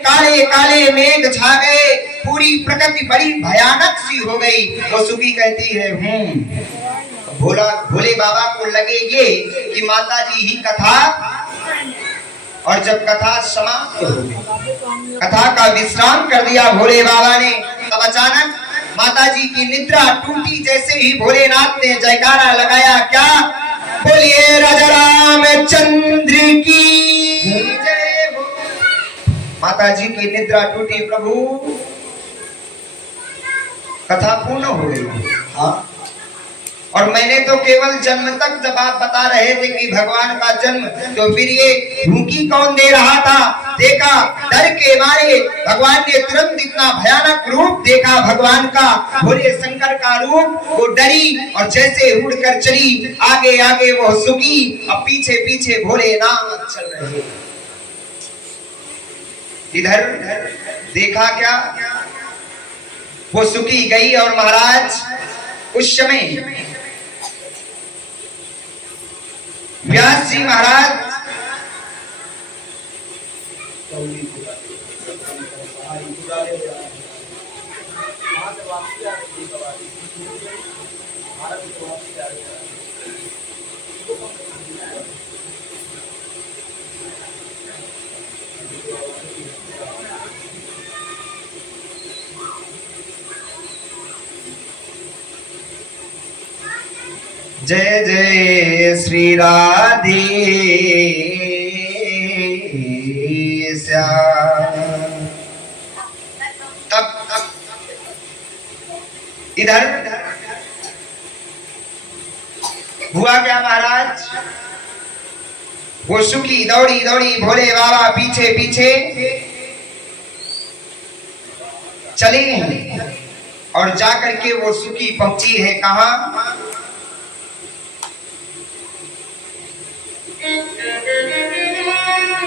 काले काले मेघ छा गए, पूरी प्रकृति बड़ी भयानक सी हो गई। वो सुखी कहती है भोले बाबा को लगे ये कि माता जी ही कथा, और जब कथा समाप्त हो गई, कथा का विश्राम कर दिया भोले बाबा ने, तब अचानक माता जी की निद्रा टूटी। जैसे ही भोलेनाथ ने जयकारा लगाया, क्या बोलिए राजा रामचंद्र की जय हो। माता जी की निद्रा टूटी, प्रभु कथा पूर्ण हो गई। हाँ, और मैंने तो केवल जन्म तक जब आप बता रहे थे कि भगवान का जन्म, तो फिर ये धूकी कौन दे रहा था? देखा, डर के मारे भगवान ने तुरंत इतना भयानक रूप देखा भगवान का, भोले शंकर का रूप। वो डरी और जैसे उड़कर चली, आगे आगे वो सुखी, अब पीछे पीछे भोलेनाथ चल रहे। इधर देखा क्या, वो सुखी गई और महाराज उस समय व्यास जी महाराज जय जय श्री राधे श्याम। तब इधर हुआ क्या महाराज, वो सुखी दौड़ी दौड़ी भोले बाबा पीछे पीछे चली और जाकर के वो सुखी पहुंची है कहां?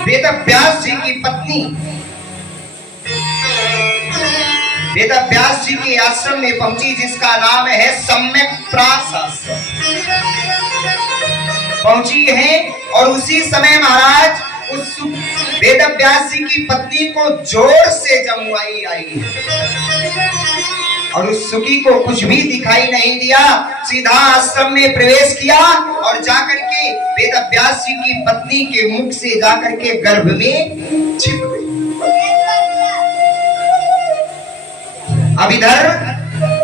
वेद व्यास जी की पत्नी, वेद व्यास जी के आश्रम में पहुंची, जिसका नाम है सम्यक प्रास आश्रम पहुंची है। और उसी समय महाराज उस वेद व्यास जी की पत्नी को जोर से जमुआई आई और उस सुखी को कुछ भी दिखाई नहीं दिया, सीधा आश्रम में प्रवेश किया और जाकर के वेद व्यास जी की पत्नी के मुख से जाकर के गर्भ में छिप गई। अब इधर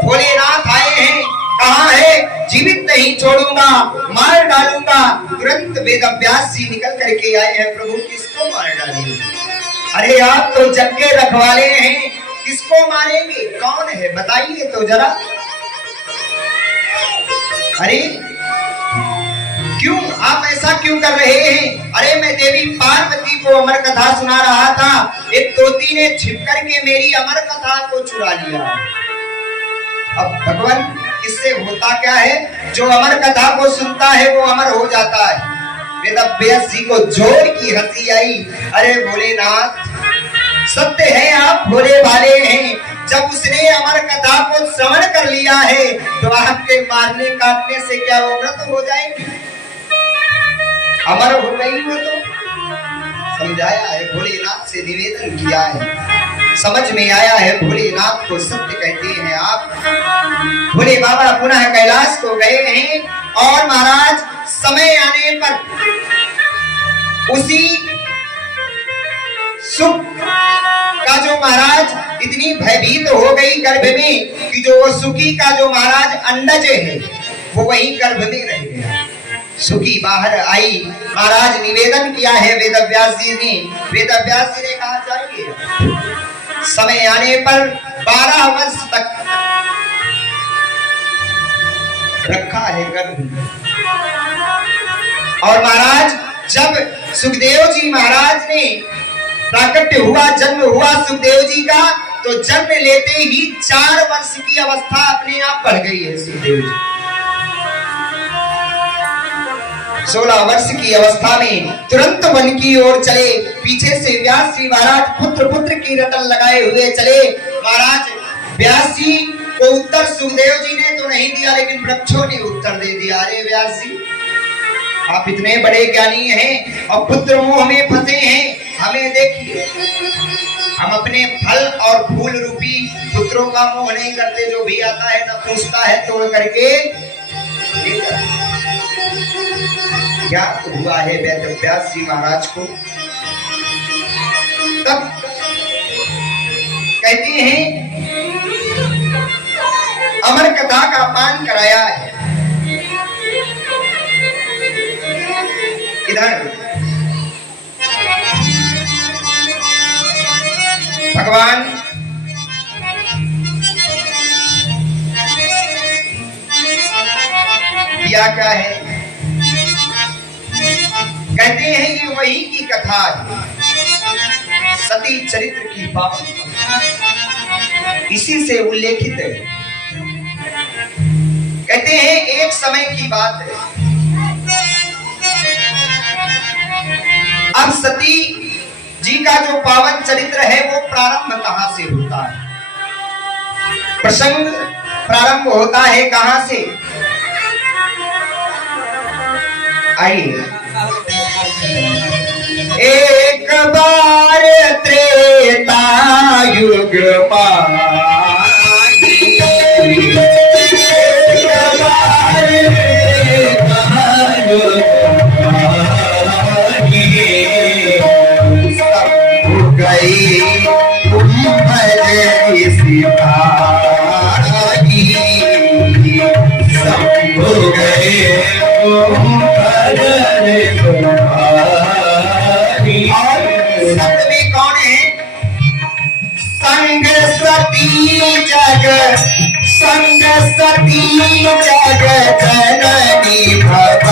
भोलेनाथ आए हैं, कहाँ है? जीवित नहीं छोड़ूंगा, मार डालूंगा। तुरंत वेद व्यास जी निकल करके आए हैं, प्रभु किसको मार डालेंगे? अरे आप तो जग के रखवाले हैं, किसको मारेंगे? कौन है बताइए तो जरा। अरे क्यों आप ऐसा क्यों कर रहे हैं? अरे मैं देवी पार्वती को अमर कथा सुना रहा था, एक तोती ने छिप करके मेरी अमर कथा को चुरा लिया। अब भगवान इससे होता क्या है, जो अमर कथा को सुनता है वो अमर हो जाता है। वेद व्यास जी को जोर की हंसी आई। अरे भोलेनाथ सत्य है, आप भोले भाले हैं। जब उसने अमर कथा को श्रवण कर लिया है तो आपके मारने काटने से क्या होगा, तो हो जाएगी, अमर हो गई वो तो। समझाया है, भोलेनाथ से निवेदन किया है, समझ में आया है, भोलेनाथ को सत्य कहते हैं आप। भोले बाबा पुनः कैलाश को गए हैं और महाराज समय आने पर उसी सुख का जो महाराज इतनी भयभीत हो गई गर्भ में कि जो वो सुखी का जो महाराज अंडज है वो वही गर्भ में रह गया। सुखी बाहर आई, महाराज निवेदन किया है वेद व्यास जी ने। वेद व्यास जी ने कहा चाहिए समय आने पर 12 वर्ष तक रखा है गर्भ। और महाराज जब सुखदेव जी महाराज ने प्राकट्य हुआ, जन्म हुआ सुखदेव जी का, तो जन्म लेते ही 4 वर्ष की अवस्था अपने आप बढ़ गई है सुखदेव जी। 16 वर्ष की अवस्था में तुरंत वन की ओर चले। पीछे से व्यास जी महाराज पुत्र पुत्र की रटन लगाए हुए चले। महाराज व्यास जी को उत्तर सुखदेव जी ने तो नहीं दिया, लेकिन वृक्षों ने उत्तर दे दिया। अरे व्यास जी आप इतने बड़े ज्ञानी हैं और पुत्र मुंह में फंसे हैं, हमें देखिए। हम अपने फल और फूल रूपी पुत्रों का मोह नहीं करते, जो भी आता है न पूछता है तोड़ करके लेकर। क्या हुआ है वेदव्यास जी महाराज को? तब कहते हैं अमर कथा का पान कराया है। इधर भगवान दिया क्या है? कहते हैं ये वही की कथा है, सती चरित्र की पावन, इसी से उल्लेखित है। कहते हैं एक समय की बात है, अब सती जी का जो पावन चरित्र है वो प्रारंभ कहां से होता है? प्रसंग प्रारंभ होता है कहां से? आइए। एक बार त्रेता युग संग सती जग जननी भवानी,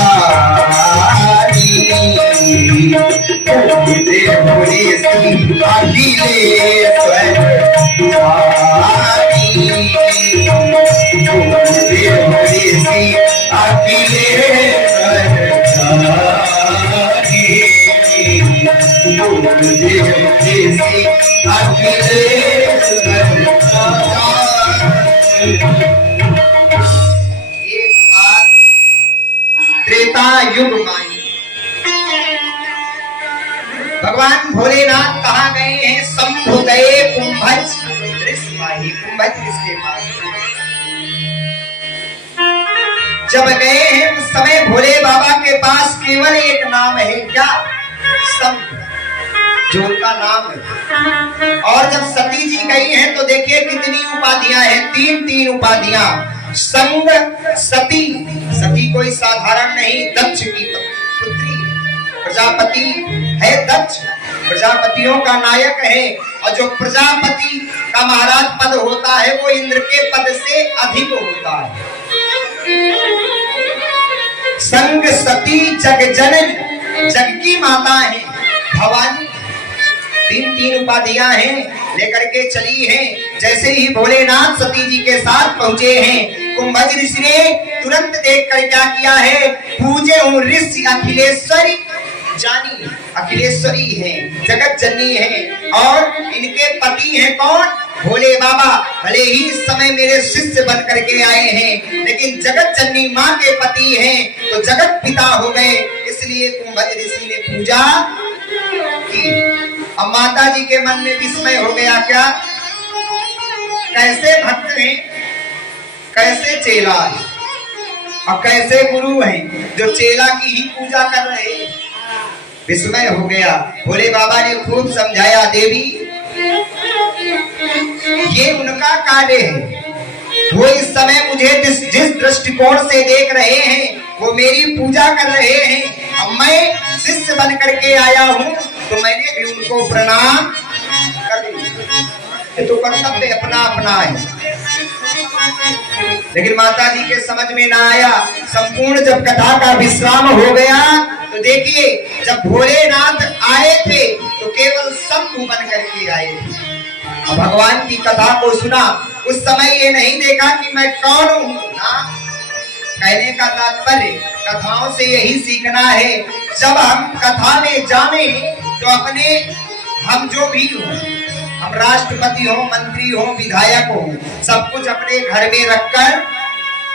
अखिलेश्वर एक बार त्रेता युग माई भगवान भोलेनाथ कहाँ गए हैं? शंभु गए कुंभज ऋषि, कुंभज ऋषि के पास जब गए हैं उस समय भोले बाबा के पास केवल एक नाम है, क्या? शंभु, जो उनका नाम है। और जब सती जी गई हैं तो देखिए कितनी उपाधियां हैं, तीन उपाधियां। संग सती, सती कोई साधारण नहीं, दक्ष की पुत्री, प्रजापति है दक्ष, प्रजापतियों का नायक है। और जो प्रजापति का महाराज पद होता है वो इंद्र के पद से अधिक होता है। संग सती जग जननी, जग की माता है भवानी, तीन उपाधियां हैं, लेकर के चली हैं। जैसे ही भोलेनाथ सती जी के साथ पहुंचे हैं, कुंभज ऋषि ने तुरंत देखकर क्या किया है? पूजे हूँ ऋषि अखिलेश्वरी जानी, अखिलेश्वरी हैं, जगत जननी हैं, और इनके पति हैं कौन? भोले बाबा। भले ही इस समय मेरे शिष्य बन करके आए हैं, लेकिन जगत जननी माँ के पति हैं तो जगत पिता हो गए, इसलिए कुंभज ऋषि ने पूजा की। अब माता जी के मन में विस्मय हो गया, क्या? कैसे भक्त हैं, कैसे चेला है, और कैसे गुरु हैं जो चेला की ही पूजा कर रहे हैं। विस्मय हो गया। भोले बाबा ने खूब समझाया, देवी ये उनका कार्य है, वो इस समय मुझे जिस दृष्टिकोण से देख रहे हैं वो मेरी पूजा कर रहे हैं। अब मैं शिष्य बन करके आया हूँ तो मैंने भी उनको प्रणाम कर दिया। ये तो कर्तव्य अपना अपना है। लेकिन माता जी के समझ में ना आया। संपूर्ण जब कथा का विश्राम हो गया तो देखिए, जब भोलेनाथ आए थे तो केवल शंभु बन करके आए थे। भगवान की कथा को सुना, उस समय ये नहीं देखा कि मैं कौन हूँ ना। कहने का तात्पर्य कथाओं से यही सीखना है, जब हम कथा में जाने तो अपने, हम जो भी हो, हम राष्ट्रपति हो, मंत्री हो, विधायक हो, सब कुछ अपने घर में रखकर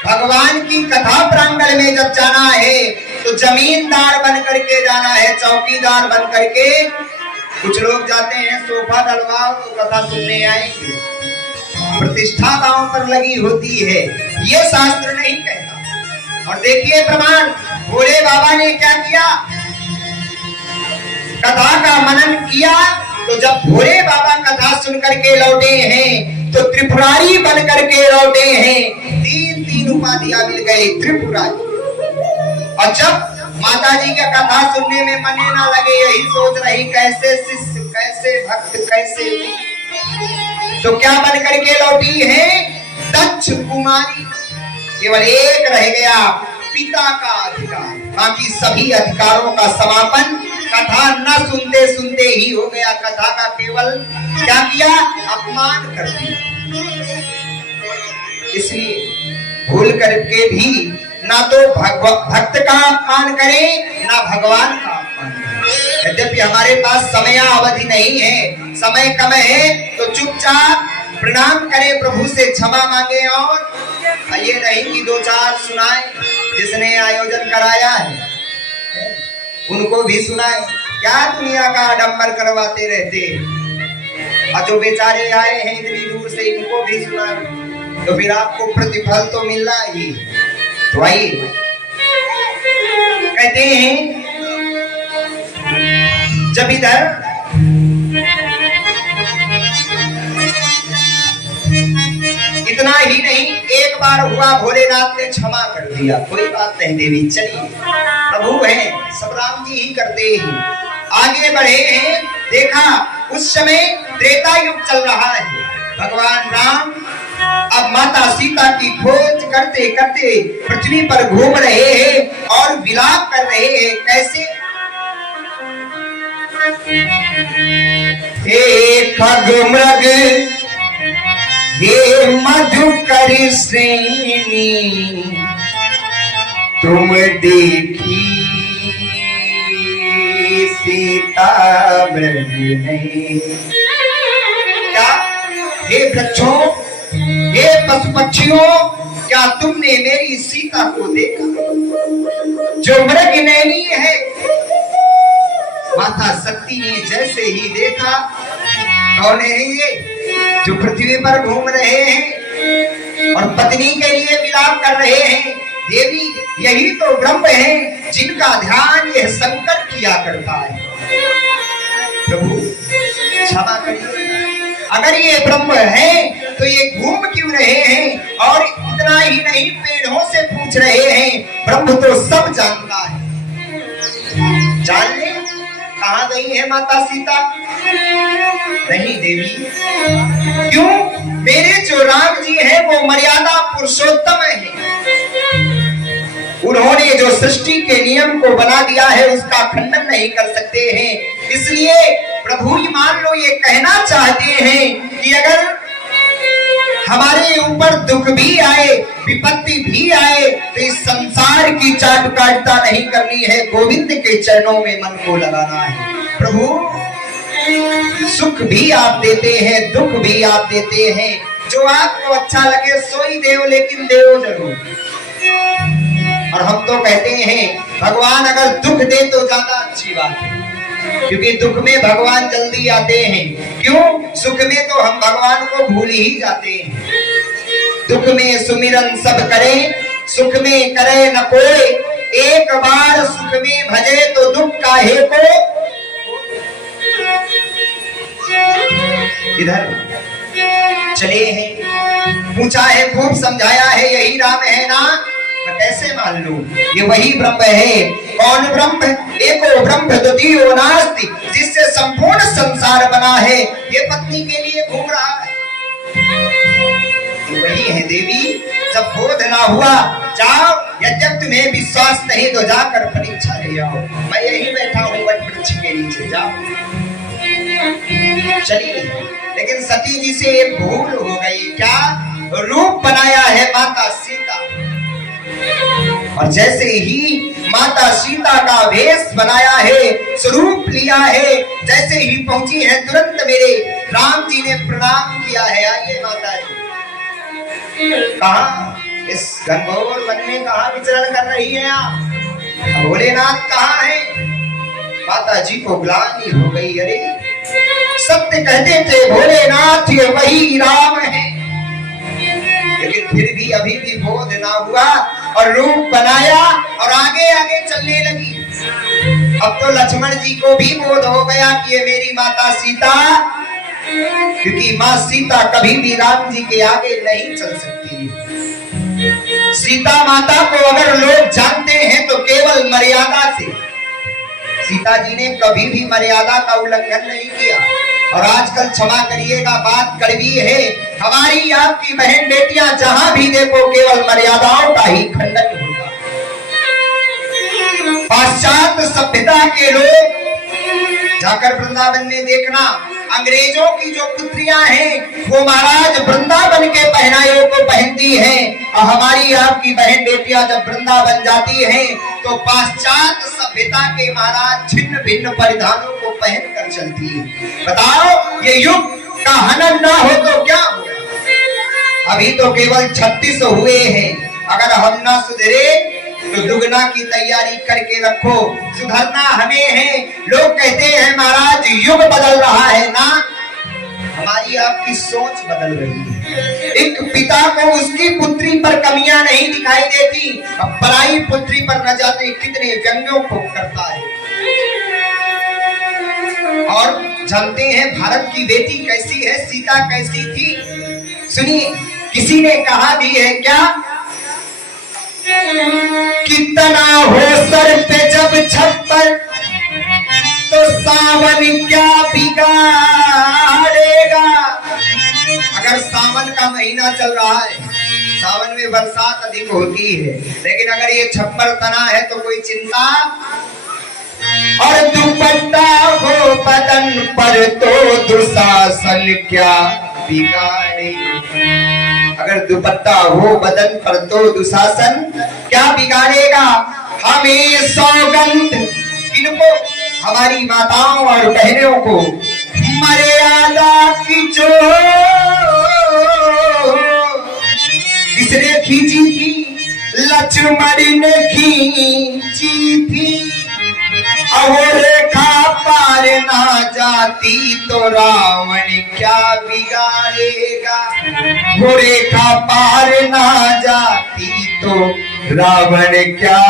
भगवान की कथा प्रांगण में जब जाना है तो जमींदार बन करके जाना है, चौकीदार बन करके कुछ लोग जाते हैं सोफा डलवाओ तो कथा सुनने आएंगे, प्रतिष्ठा गांव पर लगी होती है, ये शास्त्र नहीं कहता। और देखिए प्रमाण, भोले बाबा ने क्या किया, कथा का मनन किया, तो जब भोले बाबा कथा सुन करके लौटे हैं तो त्रिपुरारी बन करके लौटे हैं। 3 उपाधियां मिल गई त्रिपुरारी। और जब माता जी का कथा सुनने में मन ना लगे, यही सोच रही कैसे शिष्य, कैसे भक्त, कैसे, तो क्या बन करके लौटी है, दक्ष कुमारी। केवल एक रह गया, पिता का अधिकार, बाकी सभी अधिकारों का समापन कथा न सुनते सुनते ही हो गया। कथा का केवल क्या किया, अपमान कर दिया। इसलिए भूल करके भी ना तो भक्त का अपमान करें, ना भगवान का अपमान करें। यद्यपि हमारे पास समय अवधि नहीं है, समय कम है, तो चुपचाप प्रणाम करें, प्रभु से क्षमा मांगे और ये नहीं कि 2-4 सुनाए। जिसने आयोजन कराया है उनको भी सुनाए, क्या दुनिया का आडंबर करवाते रहते। और जो बेचारे आए हैं इतनी दूर से, इनको भी सुनाए, तो फिर आपको प्रतिफल तो मिलना ही। तो आइए, कहते हैं जब इधर इतना ही नहीं, एक बार हुआ भोलेनाथ ने क्षमा कर दिया, कोई बात नहीं देवी, चलिए प्रभु हैं, सब राम जी ही करते हैं। आगे बढ़े हैं, देखा उस समय त्रेता युग चल रहा है। भगवान राम अब माता सीता की खोज करते करते पृथ्वी पर घूम रहे हैं और विलाप कर रहे हैं। कैसे, हे खगमृग, हे मधुकर श्रेणी, तुम देखी सीता मृग नहीं। क्या हे वृक्षों, हे पशु पक्षियों, क्या तुमने मेरी सीता को देखा जो मृग नैनी है? माता शक्ति ने जैसे ही देखा, कौन है ये जो पृथ्वी पर घूम रहे हैं और पत्नी के लिए विलाप कर रहे हैं? देवी, यही तो ब्रह्म है जिनका ध्यान यह शंकर किया करता है। प्रभु क्षमा करिए, अगर ये ब्रह्म है तो ये घूम क्यों रहे हैं? और इतना ही नहीं, पेड़ों से पूछ रहे हैं। ब्रह्म तो सब जानता है। जान ले कहाँ गई है माता सीता? नहीं देवी, क्यों? मेरे जो राम जी हैं वो मर्यादा पुरुषोत्तम है। उन्होंने जो सृष्टि के नियम को बना दिया है उसका खंडन नहीं कर सकते हैं। इसलिए प्रभु मान लो ये कहना चाहते हैं कि अगर हमारे ऊपर दुख भी आए, विपत्ति भी आए, तो इस संसार की चाटुकारिता नहीं करनी है, गोविंद के चरणों में मन को लगाना है। प्रभु सुख भी आप देते हैं, दुख भी आप देते हैं, जो आपको अच्छा लगे सोई देव, लेकिन देव जरूर। और हम तो कहते हैं भगवान अगर दुख दे तो ज्यादा अच्छी बात है, क्योंकि दुख में भगवान जल्दी आते हैं। क्यों? सुख में तो हम भगवान को भूल ही जाते हैं। दुख में सुमिरन सब करें, सुख में करे न कोई, एक बार सुख में भजे तो दुख काहे को। इधर चले हैं, पूछा है, खूब समझाया है, यही राम है ना? मैं कैसे मान लूं? ये वही ब्रह्म है। कौन ब्रह्म? एको ब्रह्म द्वितीयो नास्ति, जिससे संपूर्ण संसार बना है। ये पत्नी के लिए घूम रहा है, वही है देवी। जब बोध ना हुआ, जाओ, यद्यप तुम्हें विश्वास नहीं तो जाकर परीक्षा ले आओ। मैं यही बैठा हूँ वट वृक्ष के नीचे, जाओ। चलिए, लेकिन सती जी से एक भूल हो गई। क्या? रूप बनाया है माता सीता, और जैसे ही माता सीता का वेश बनाया है, स्वरूप लिया है, जैसे ही पहुंची है, तुरंत मेरे राम जी ने प्रणाम किया है। आइए माता जी। कहाँ? इस घनघोर वन में कहाँ विचरण कर रही है आप? भोलेनाथ कहाँ है? माता जी को ग्लानि हो गई। अरे सत्य कहते थे भोलेनाथ ये वही राम है, लेकिन फिर भी अभी भी बोध ना हुआ और रूप बनाया और आगे आगे चलने लगी। अब तो लक्ष्मण जी को भी बोध हो गया कि ये मेरी माता सीता, क्योंकि माँ सीता कभी भी राम जी के आगे नहीं चल सकती। सीता माता को अगर लोग जानते हैं तो केवल मर्यादा से। सीता जी ने कभी भी मर्यादा का उल्लंघन नहीं किया। और आजकल क्षमा करिएगा बात कड़वी है, हमारी आपकी बहन बेटियां जहां भी देखो केवल मर्यादाओं का ही खंडन होगा। पाश्चात्य सभ्यता के लोग जाकर वृंदावन में देखना, अंग्रेजों की जो पुत्रियां हैं वो महाराज वृंदावन के पहनावों को पहनती हैं, और हमारी आपकी बहन बेटियां जब वृंदावन जाती हैं तो पाश्चात्य सभ्यता के महाराज छिन्न भिन्न परिधानों को पहन कर चलती है। बताओ ये युग का हनन ना हो तो क्या होगा। अभी तो केवल 36 हुए हैं, अगर हम ना सुधरे तो दुगना की तैयारी करके रखो। सुधरना हमें है। लोग कहते हैं महाराज युग बदल रहा है ना, हमारी आपकी सोच बदल रही है। एक पिता को उसकी पुत्री पर कमियां नहीं दिखाई देती, अब पराई पुत्री पर न जाते कितने व्यंग्यों को करता है। और जानते हैं भारत की बेटी कैसी है, सीता कैसी थी? सुनिए, किसी ने कहा भी है क्या, कितना हो सर पे जब छप्पर तो सावन क्या बिगाड़ेगा। अगर सावन का महीना चल रहा है, सावन में बरसात अधिक होती है, लेकिन अगर ये छप्पर तना है तो कोई चिंता। और दुपट्टा हो बदन पर तो दुशासन क्या बिगाड़े। अगर दुपट्टा हो बदन पर तो दुशासन क्या बिगाड़ेगा। हमें सौगंध, इनको हमारी माताओं और बहनों को मर्यादा की जो किसने खींची थी, लक्ष्मण ने खींची थी। अब रेखा पार ना जाती तो रावण क्या बिगाड़ेगा। वो रेखा पार ना जाती तो रावण क्या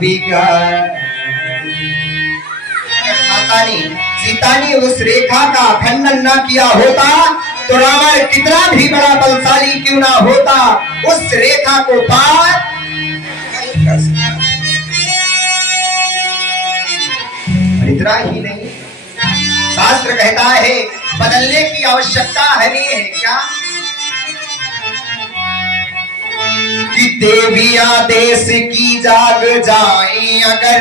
बिगाड़। माता ने सीता ने उस रेखा का खंडन न किया होता तो रावण कितना भी बड़ा बलशाली क्यों ना होता, उस रेखा को पार नहीं कर सकता। इतना ही नहीं, शास्त्र कहता है बदलने की आवश्यकता हमें है क्या, कि देवी आदेश की जाग जाए अगर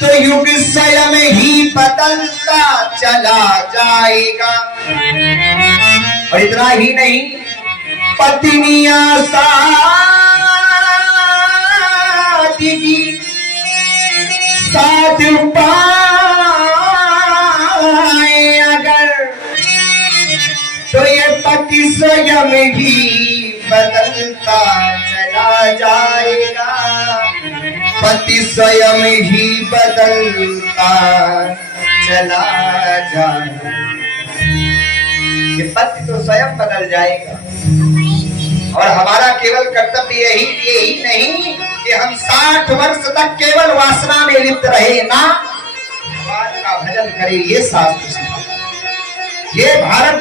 तो युग स्वयं ही बदलता चला जाएगा। और इतना ही नहीं, पत्नियां सादगी साथ पाए अगर तो ये पति स्वयं ही बदलता चला जाएगा। पति स्वयं ही बदलता चला जाएगा। ये पति तो स्वयं बदल जाएगा। और हमारा केवल कर्तव्य यही नहीं कि हम 60 वर्ष तक केवल वासना में लिप्त रहे ना, भगवान का भजन करें, ये शास्त्र सिखाता। ये भारत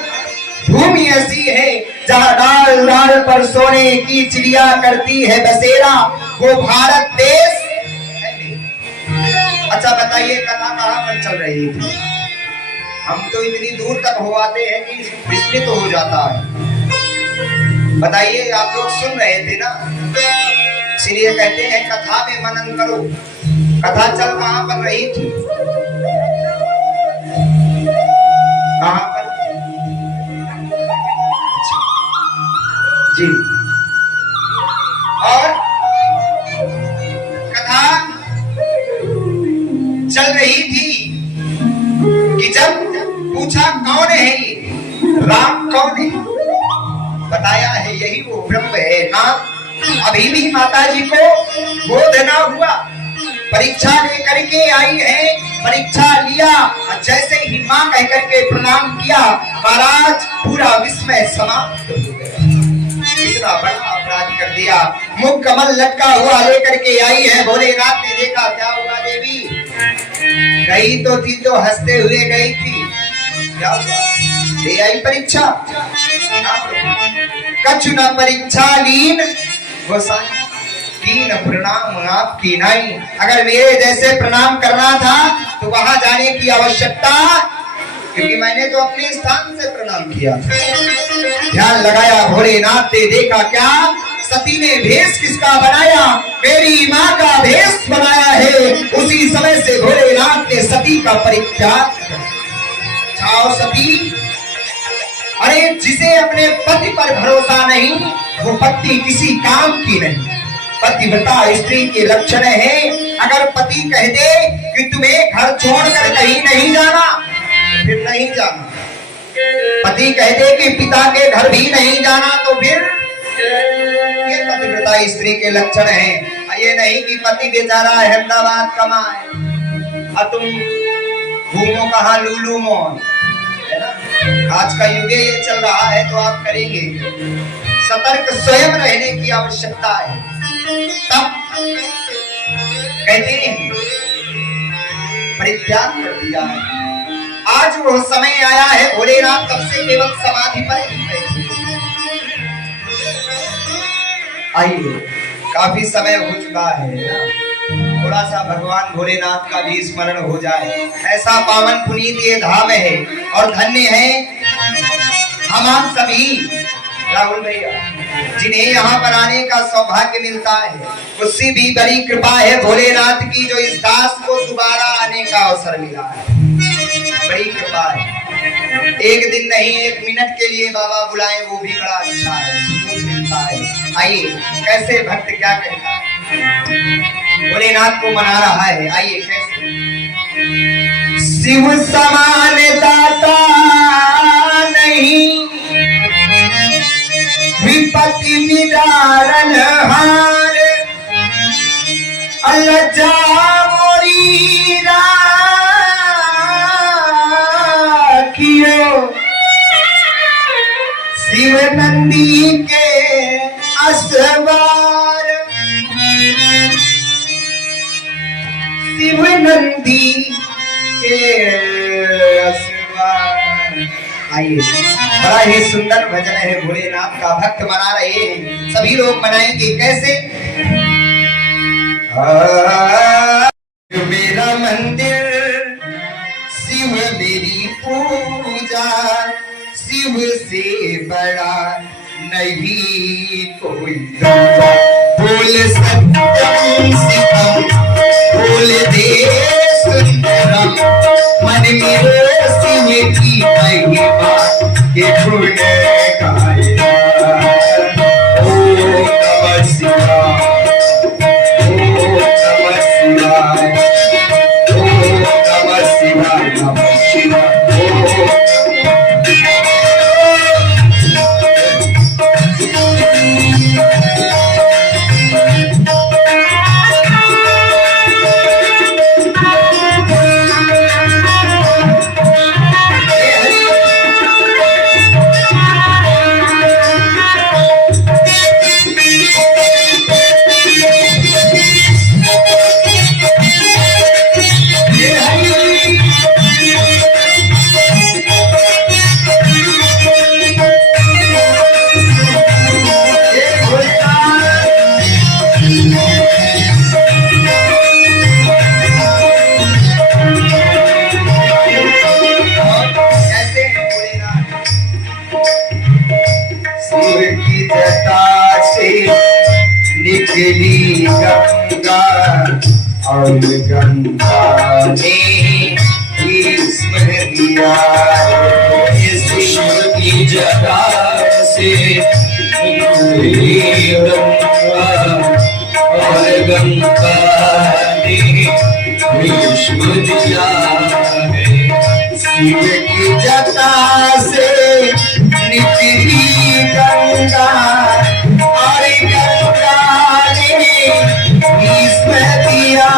भूमि ऐसी है जहाँ डाल डाल पर सोने की चिड़िया करती है बसेरा, वो भारत देश है नहीं। अच्छा बताइए कथा कहाँ पर चल रही थी? हम तो इतनी दूर तक हो आते हैं कि विस्मित हो जाता है। बताइए, आप लोग सुन रहे थे ना, इसलिए कहते हैं कथा में मनन करो। कथा चल कहाँ पर रही थी? कहाँ पर? जी। और कथा चल रही थी कि जब पूछा कौन है ये, राम कौन है, बताया है यही वो ब्रह्म है ना। अभी भी माता जी को बोध ना हुआ, परीक्षा लेकर के आई है, परीक्षा लिया, जैसे ही माँ कह करके प्रणाम किया, महाराज पूरा विस्मय समाप्त हो गया। इतना बड़ा अपराध कर दिया। मुख कमल लटका हुआ लेकर के आई है, भोलेनाथ ने देखा, क्या हुआ देवी? गई तो थी, तो हंसते हुए गई थी, क्या हुआ? ले आई परीक्षा। कछु न परीक्षा लीन गोसाई, तीन प्रणाम आपकी नहीं। अगर मेरे जैसे प्रणाम करना था तो वहां जाने की आवश्यकता, क्योंकि मैंने तो अपने स्थान से प्रणाम किया। ध्यान लगाया, भोलेनाथ ने देखा, क्या सती ने भेष किसका बनाया? मेरी माँ का भेष बनाया है। उसी समय से भोलेनाथ ने सती का परित्याग। जाओ सती, अरे जिसे अपने पति पर भरोसा नहीं, वो पत्नी किसी काम की नहीं। पतिव्रता स्त्री के लक्षण है। अगर पति कह दे कि तुम्हें घर छोड़कर कहीं नहीं जाना, फिर नहीं जाना। पति कह दे कि पिता के घर भी नहीं जाना, तो फिर ये पतिव्रता स्त्री के लक्षण हैं। ये नहीं कि पति बेचारा अहमदाबाद कमाए और तुम घूमो कहाँ लूलू मॉल, है ना? आज का युग ये चल रहा है, तो आप करेंगे। सतर्क स्वयं रहने की आवश्यकता है। तब कहते हैं परित्याग कर दिया है। आज वो समय आया है, भोलेनाथ कब से केवल समाधि पर ही बैठे। आइए, काफी समय हो चुका है ना, थोड़ा सा भगवान भोलेनाथ का भी स्मरण हो जाए। ऐसा पावन पुनीत ये धाम है, और धन्य है हम सभी राहुल भैया जिन्हें यहाँ पर आने का सौभाग्य मिलता है। उससे भी बड़ी कृपा है भोलेनाथ की, जो इस दास को दोबारा आने का अवसर मिला है। बड़ी कृपा है। एक दिन नहीं, एक मिनट के लिए बाबा बुलाए, वो भी बड़ा अच्छा है, सुकून मिलता है। आइए, कैसे भक्त क्या कहता है, भोलेनाथ को मना रहा है। आइए कैसे। शिव समान दाता नहीं, विपत्ति निदारन हार, अलजा मोरी राखियो, शिव नंदी के असवार, शिव नंदी के असवार। आइए, बड़ा ही सुंदर भजन है, भोलेनाथ का भक्त मना रहे हैं। सभी लोग मनाएंगे कैसे। मेरा मंदिर, शिव मेरी पूजा, शिव से बड़ा नहीं कोई दूजा। बोल सत्यम शिवम, बोल दे सुंदरम, मन मेरे शिव की महिमा के गुण गाया। ओम नमः शिवाय, ओम नमः शिवाय, ओम नमः शिवाय, नमः शिवाय। निकली गंगा और गंगा ने भीष्म दिया, शिव की जटा से निकली गंगा और गंगा ने भीष्म दिया। शिव की जटा से निकली गंगा और गंगा ने भीष्म दिया।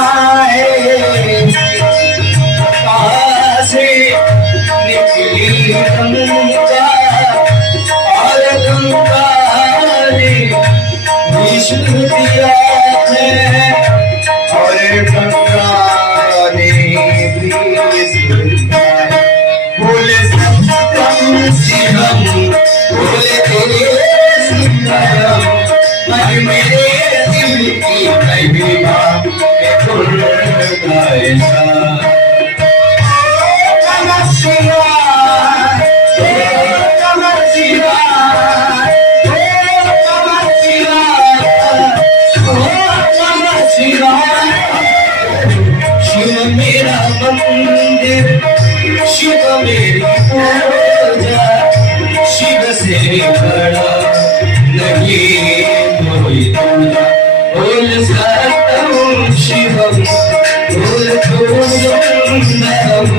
से बड़ा नहीं कोई दूजा। बोल सत्यम शिवम बोल सुंदरम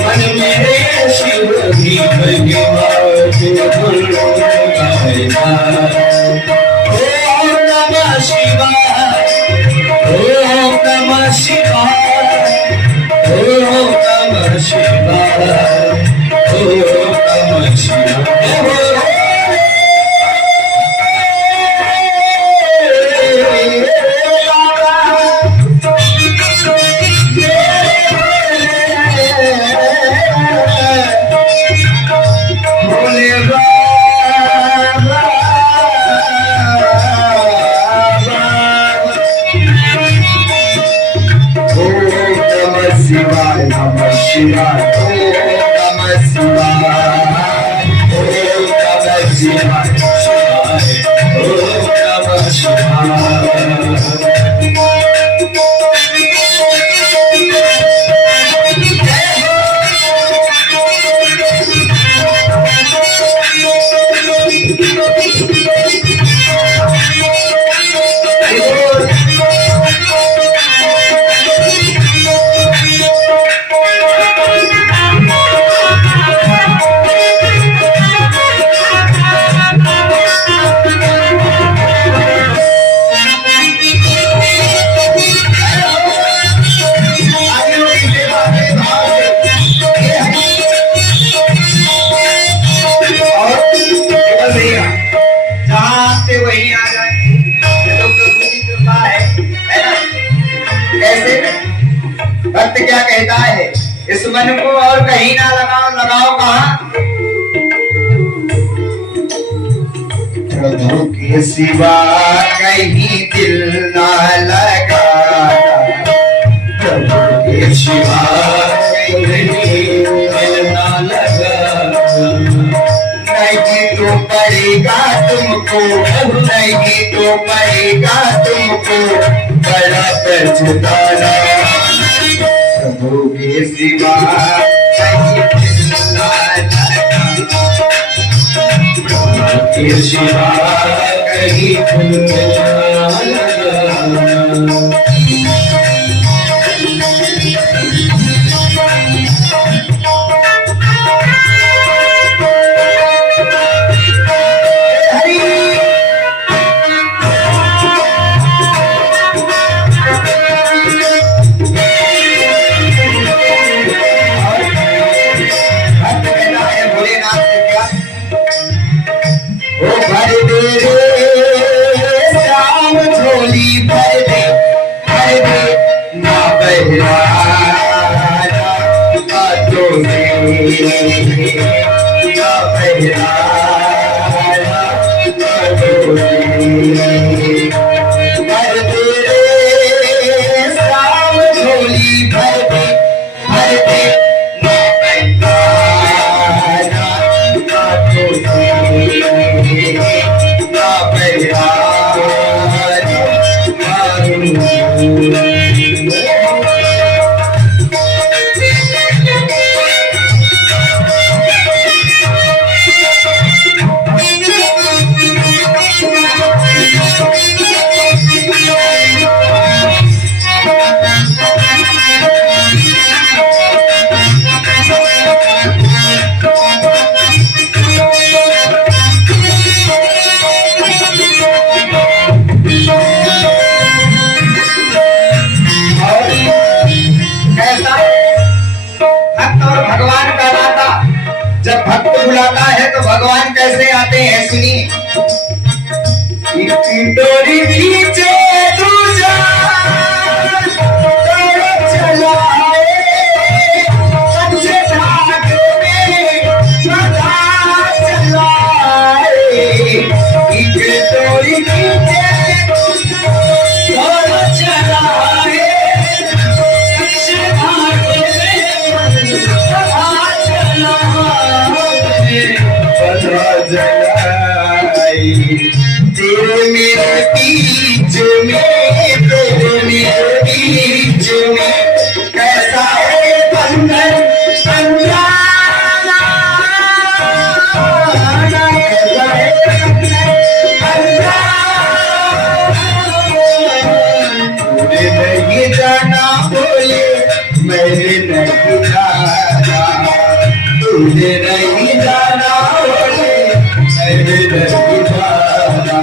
मन मेरे शिव भी महिमा गुण गाएगा। ओम नमः शिवाय ओम नमः शिवाय ओम नमः शिवाय ओम नमः शिवाय। शिवाय नमः शिवाय ओम नमः शिवाय ओम नमः शिवाय शिवाय ओम नमः शिवाय। वही आ जाए तो प्रभु की कृपा है ना। कैसे भक्त क्या कहता है, इस मन को और कहीं ना लगाओ, लगाओ कहाँ? प्रभु के सिवा कहीं दिल ना लगा, प्रभु के सिवा कहीं दिल ना लगा। नहीं तो पड़ेगा तुमको, नहीं तो पड़ेगा तुमको बड़ा पछताना। प्रभु के सिवा कहीं दिल ना लगा, प्रभु के सिवा कहीं दिल ना लगा। जब भक्त बुलाता है तो भगवान कैसे आते हैं, सुनिए। डोरी खींचे दूजा चला अच्छे भाग में सदा चलाए। डोरी खींचे चला तेरे मेरे बीच में, तेरे मेरे बीच में कैसा है बंधन, बंधन कैसा तुझे नहीं जाना बोले मैं नहीं जाना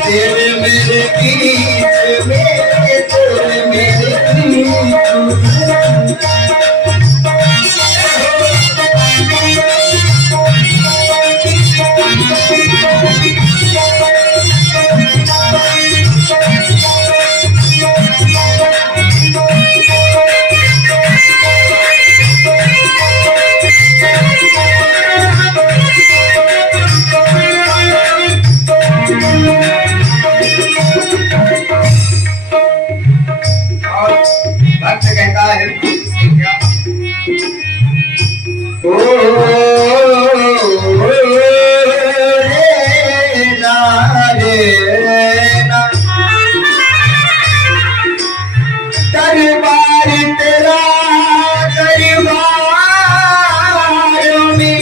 तेरे मेरे बीच में तेरे मेरे बीच भक्त कहता है क्या दरबार तेरा दरबार में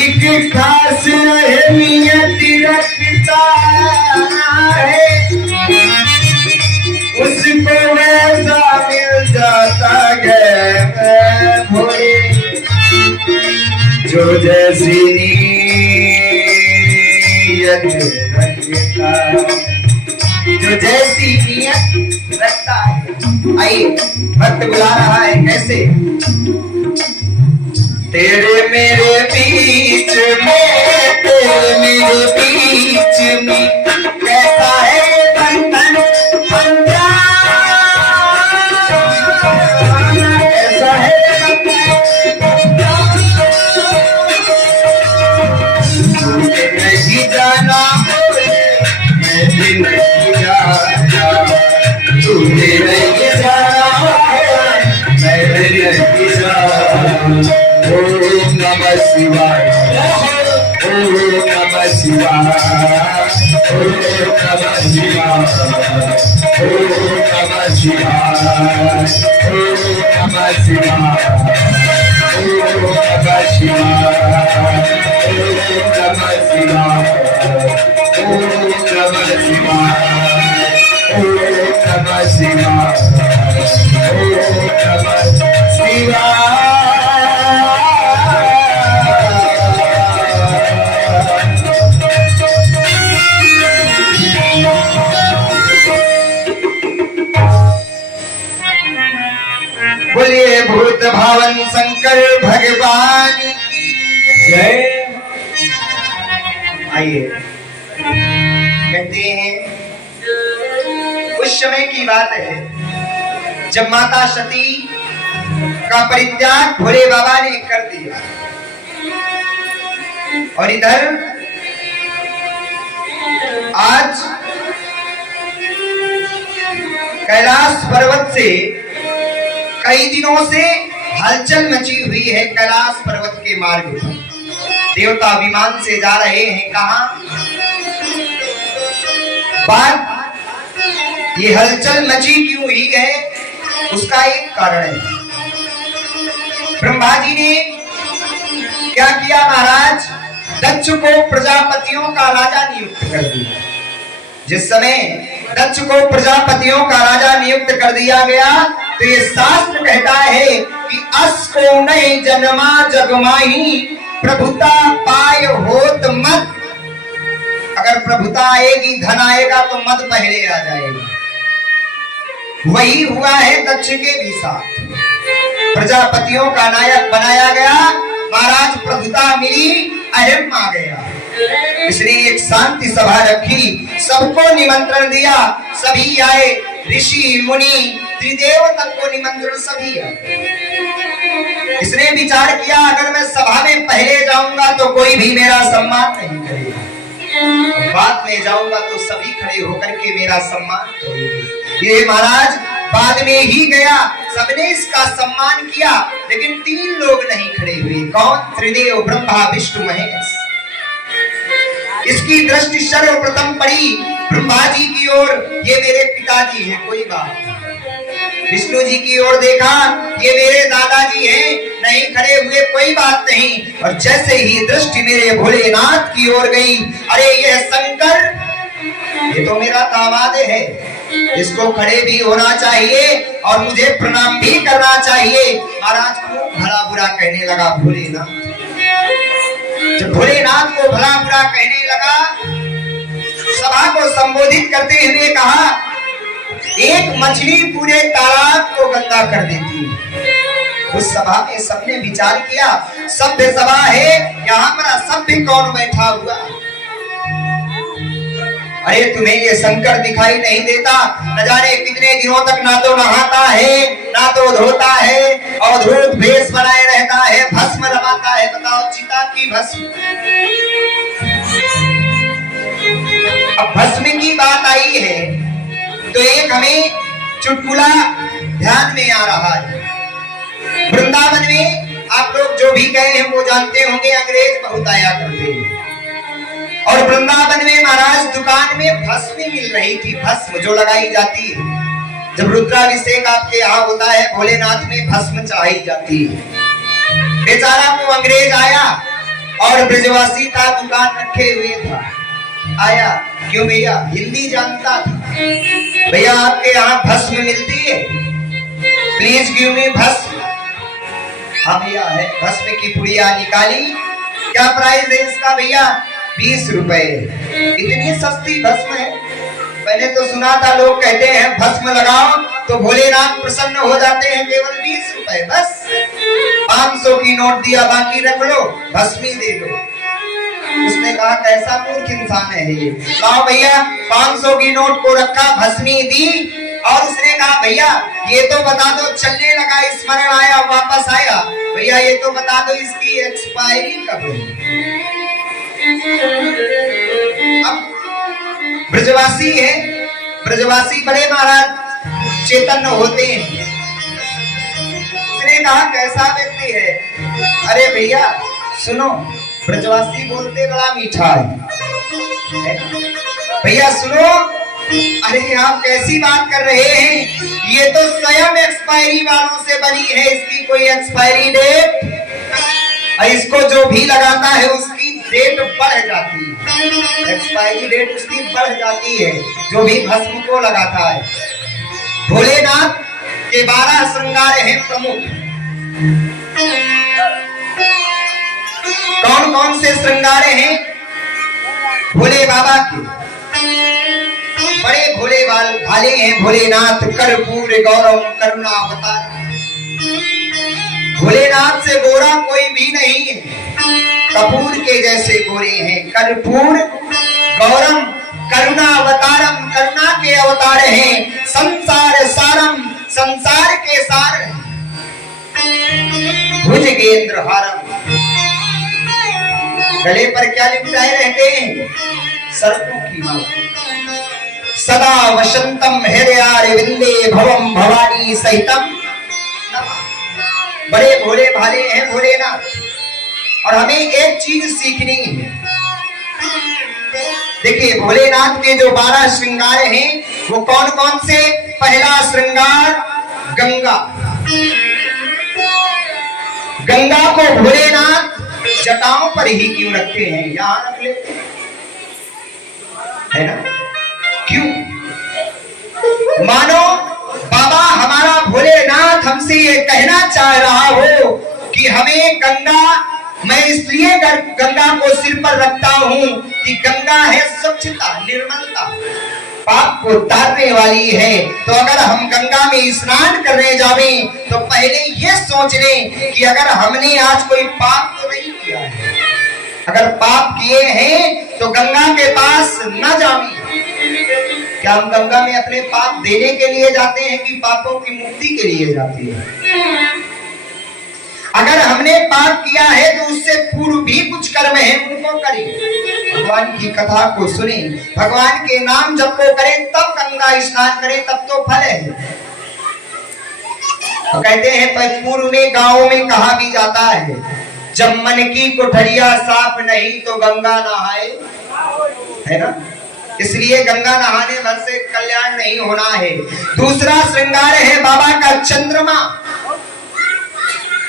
एक खास अहमियत रखता है उसको वैसा मिल जाता है भोरे जो जैसी नीयत रखता है जो जैसी नियत रखता है। आइए भक्त बुला रहा है कैसे तेरे मेरे बीच में तेरे मेरे बीच में कैसा है बंधन बंधा कैसा है तुझे नहीं जाना मैं भी नहीं जाना तुझे नहीं जाना मैं भी नहीं जाना ओम नमः शिवाय ओम नमः शिवाय ओम नमः शिवाय ओम नमः शिवाय ओम नमः शिवाय ओम नमः शिवाय ओम नमः शिवाय ओम नमः शिवाय ओम नमः शिवाय ओम नमः शिवाय बोलिए भूत भावन शंकर भगवान की जय। आइए कहते हैं उस समय की बात है जब माता सती का परित्याग भोले बाबा ने कर दिया और इधर आज कैलाश पर्वत से कई दिनों से हलचल मची हुई है। कैलाश पर्वत के मार्ग पर देवता विमान से जा रहे हैं। कहां बात ये हलचल मची क्यों हुई है उसका एक कारण है। ब्रह्मा जी ने क्या किया महाराज दक्ष को प्रजापतियों का राजा नियुक्त कर दिया। जिस समय दक्ष को प्रजापतियों का राजा नियुक्त कर दिया गया तो ये शास्त्र कहता है कि अस को नहीं जन्मा जगमाही प्रभुता पाय होत मत। अगर प्रभुता आएगी धन आएगा तो मत पहले आ जाएगा। वही हुआ है दक्ष के भी साथ। प्रजापतियों का नायक बनाया गया महाराज प्रभुता मिली अहम आ गया। इसलिए एक शांति सभा रखी सबको निमंत्रण दिया सभी आए ऋषि मुनि त्रिदेव तक को निमंत्रण सभी आए। इसने विचार किया अगर मैं सभा में पहले जाऊंगा तो कोई भी मेरा सम्मान नहीं करेगा बाद में जाऊंगा तो सभी खड़े होकर के मेरा सम्मान करेंगे। ये महाराज बाद में ही गया सबने इसका सम्मान किया लेकिन 3 लोग नहीं खड़े हुए। कौन? त्रिदेव ब्रह्मा विष्णु महेश। इसकी दृष्टि सर्वप्रथम पड़ी ब्रह्मा जी की ओर। ये मेरे पिताजी हैं कोई बात नहीं। विष्णु जी की ओर देखा ये मेरे दादाजी हैं नहीं खड़े हुए कोई बात नहीं। और जैसे ही दृष्टि मेरे भोलेनाथ की ओर गई अरे यह शंकर ये तो मेरा दामाद है इसको खड़े भी होना चाहिए और मुझे प्रणाम भी करना चाहिए। महाराज को भला बुरा कहने लगा भोलेनाथ। जब भोलेनाथ को भला बुरा कहने लगा, सभा को संबोधित करते हुए कहा, एक मछली पूरे तालाब को गंदा कर देती है। उस सभा में सबने विचार किया, सभ्य सभा है, यहाँ पर असभ्य कौन बैठा हुआ? अरे तुम्हें ये शंकर दिखाई नहीं देता? न जाने कितने दिनों तक ना तो नहाता है, ना तो धोता है, अवधूत भेष बनाए रहता है, भस्म लगाता है। बताओ, चिता की भस्म। अब भस्म की बात आई है तो एक हमें चुटकुला ध्यान में आ रहा है। वृंदावन में आप लोग जो भी गए हैं वो जानते होंगे, अंग्रेज बहुत आया करते हैं। और वृंदावन में महाराज दुकान में भस्म मिल रही थी, भस्म जो लगाई जाती है। जब रुद्राभिषेक आपके यहाँ होता है, भोलेनाथ में भस्म चढ़ाई जाती है। बेचारा वो अंग्रेज आया और ब्रजवासी था, दुकान रखे हुए था। आया, क्यों भैया? हिंदी जानता था। भैया आपके यहाँ भस्म मिलती है? प्लीज गिव मी भस्म। हाँ भैया है। भस्म की पुड़िया निकाली। क्या प्राइस है इसका भैया? 20 रुपए। इतनी सस्ती भस्म है? मैंने तो सुना था लोग कहते हैं भस्म लगाओ तो भोलेनाथ प्रसन्न हो जाते हैं, केवल 20 रुपए बस। 500 की नोट दिया, बाकी रख लो, भस्म ही दे दो। उसने कहा कैसा मूर्ख इंसान है ये। लाओ भैया, 500 की नोट को रखा, भस्मी दी और उसने कहा भैया ये तो बता दो, चलने लगा, स्मरण आया, वापस आया, भैया ये तो बता दो इसकी एक्सपायरी कब है? अब ब्रजवासी है, ब्रजवासी बड़े महाराज चैतन्य होते हैं। उसने कहा कैसा व्यक्ति है? अरे भैया सुनो, ब्रजवासी बोलते बड़ा मीठा है। भैया सुनो, अरे आप कैसी बात कर रहे हैं? ये तो स्वयं एक्सपायरी वालों से बनी है, इसकी कोई एक्सपायरी डेट? इसको जो भी लगाता है उसकी डेट बढ़ जाती है, एक्सपायरी डेट उसकी बढ़ जाती है, जो भी भस्म को लगाता है। भोलेनाथ के 12 श्रृंगार हैं प्रमुख। कौन कौन से श्रृंगार हैं भोले बाबा के? बड़े भोले भाले हैं भोलेनाथ, कर्पूर गौरव करुणावतार। भोलेनाथ से गोरा कोई भी नहीं है, कपूर के जैसे गोरे हैं। कर्पूर गौरम करुणावतारम, करुणा के अवतार हैं। संसार सारम, संसार के सार हैं। भुजगेंद्र हारम, गले पर क्या लिपटाए रहते हैं? सर्पों की माला। सदा वसंतम हृदयार विंदे भवम भवानी सहितम। बड़े भोले भाले हैं भोलेनाथ। और हमें एक चीज सीखनी है। देखिए भोलेनाथ के जो 12 श्रृंगार हैं वो कौन कौन से? पहला श्रृंगार गंगा। गंगा को भोलेनाथ जटाओं पर ही क्यों रखते हैं? यहां रख लेते है ना? क्यों? मानो बाबा हमारा भोलेनाथ हमसे ये कहना चाह रहा हो कि हमें गंगा, मैं इसलिए गंगा को सिर पर रखता हूं कि गंगा है स्वच्छता, निर्मलता, पाप को तारने वाली है। तो अगर हम गंगा में स्नान करने जावें तो पहले ये सोच लें कि अगर हमने आज कोई पाप तो नहीं किया है। अगर पाप किए हैं तो गंगा के पास न जावें। क्या हम गंगा में अपने पाप देने के लिए जाते हैं कि पापों की मुक्ति के लिए जाते हैं? अगर हमने पाप किया है तो उससे पूर्व भी कुछ कर्म है, उनको करें। भगवान की कथा को सुने, भगवान के नाम जप को करें, तब गंगा स्नान करें, तब तो फल है। तो कहते हैं पर पूर्व में गांवों में कहा भी जाता है, जब मन की कोठरिया साफ नहीं तो गंगा नहाए, है ना? इसलिए गंगा नहाने भर से कल्याण नहीं होना है। दूसरा श्रृंगार है बाबा का चंद्रमा।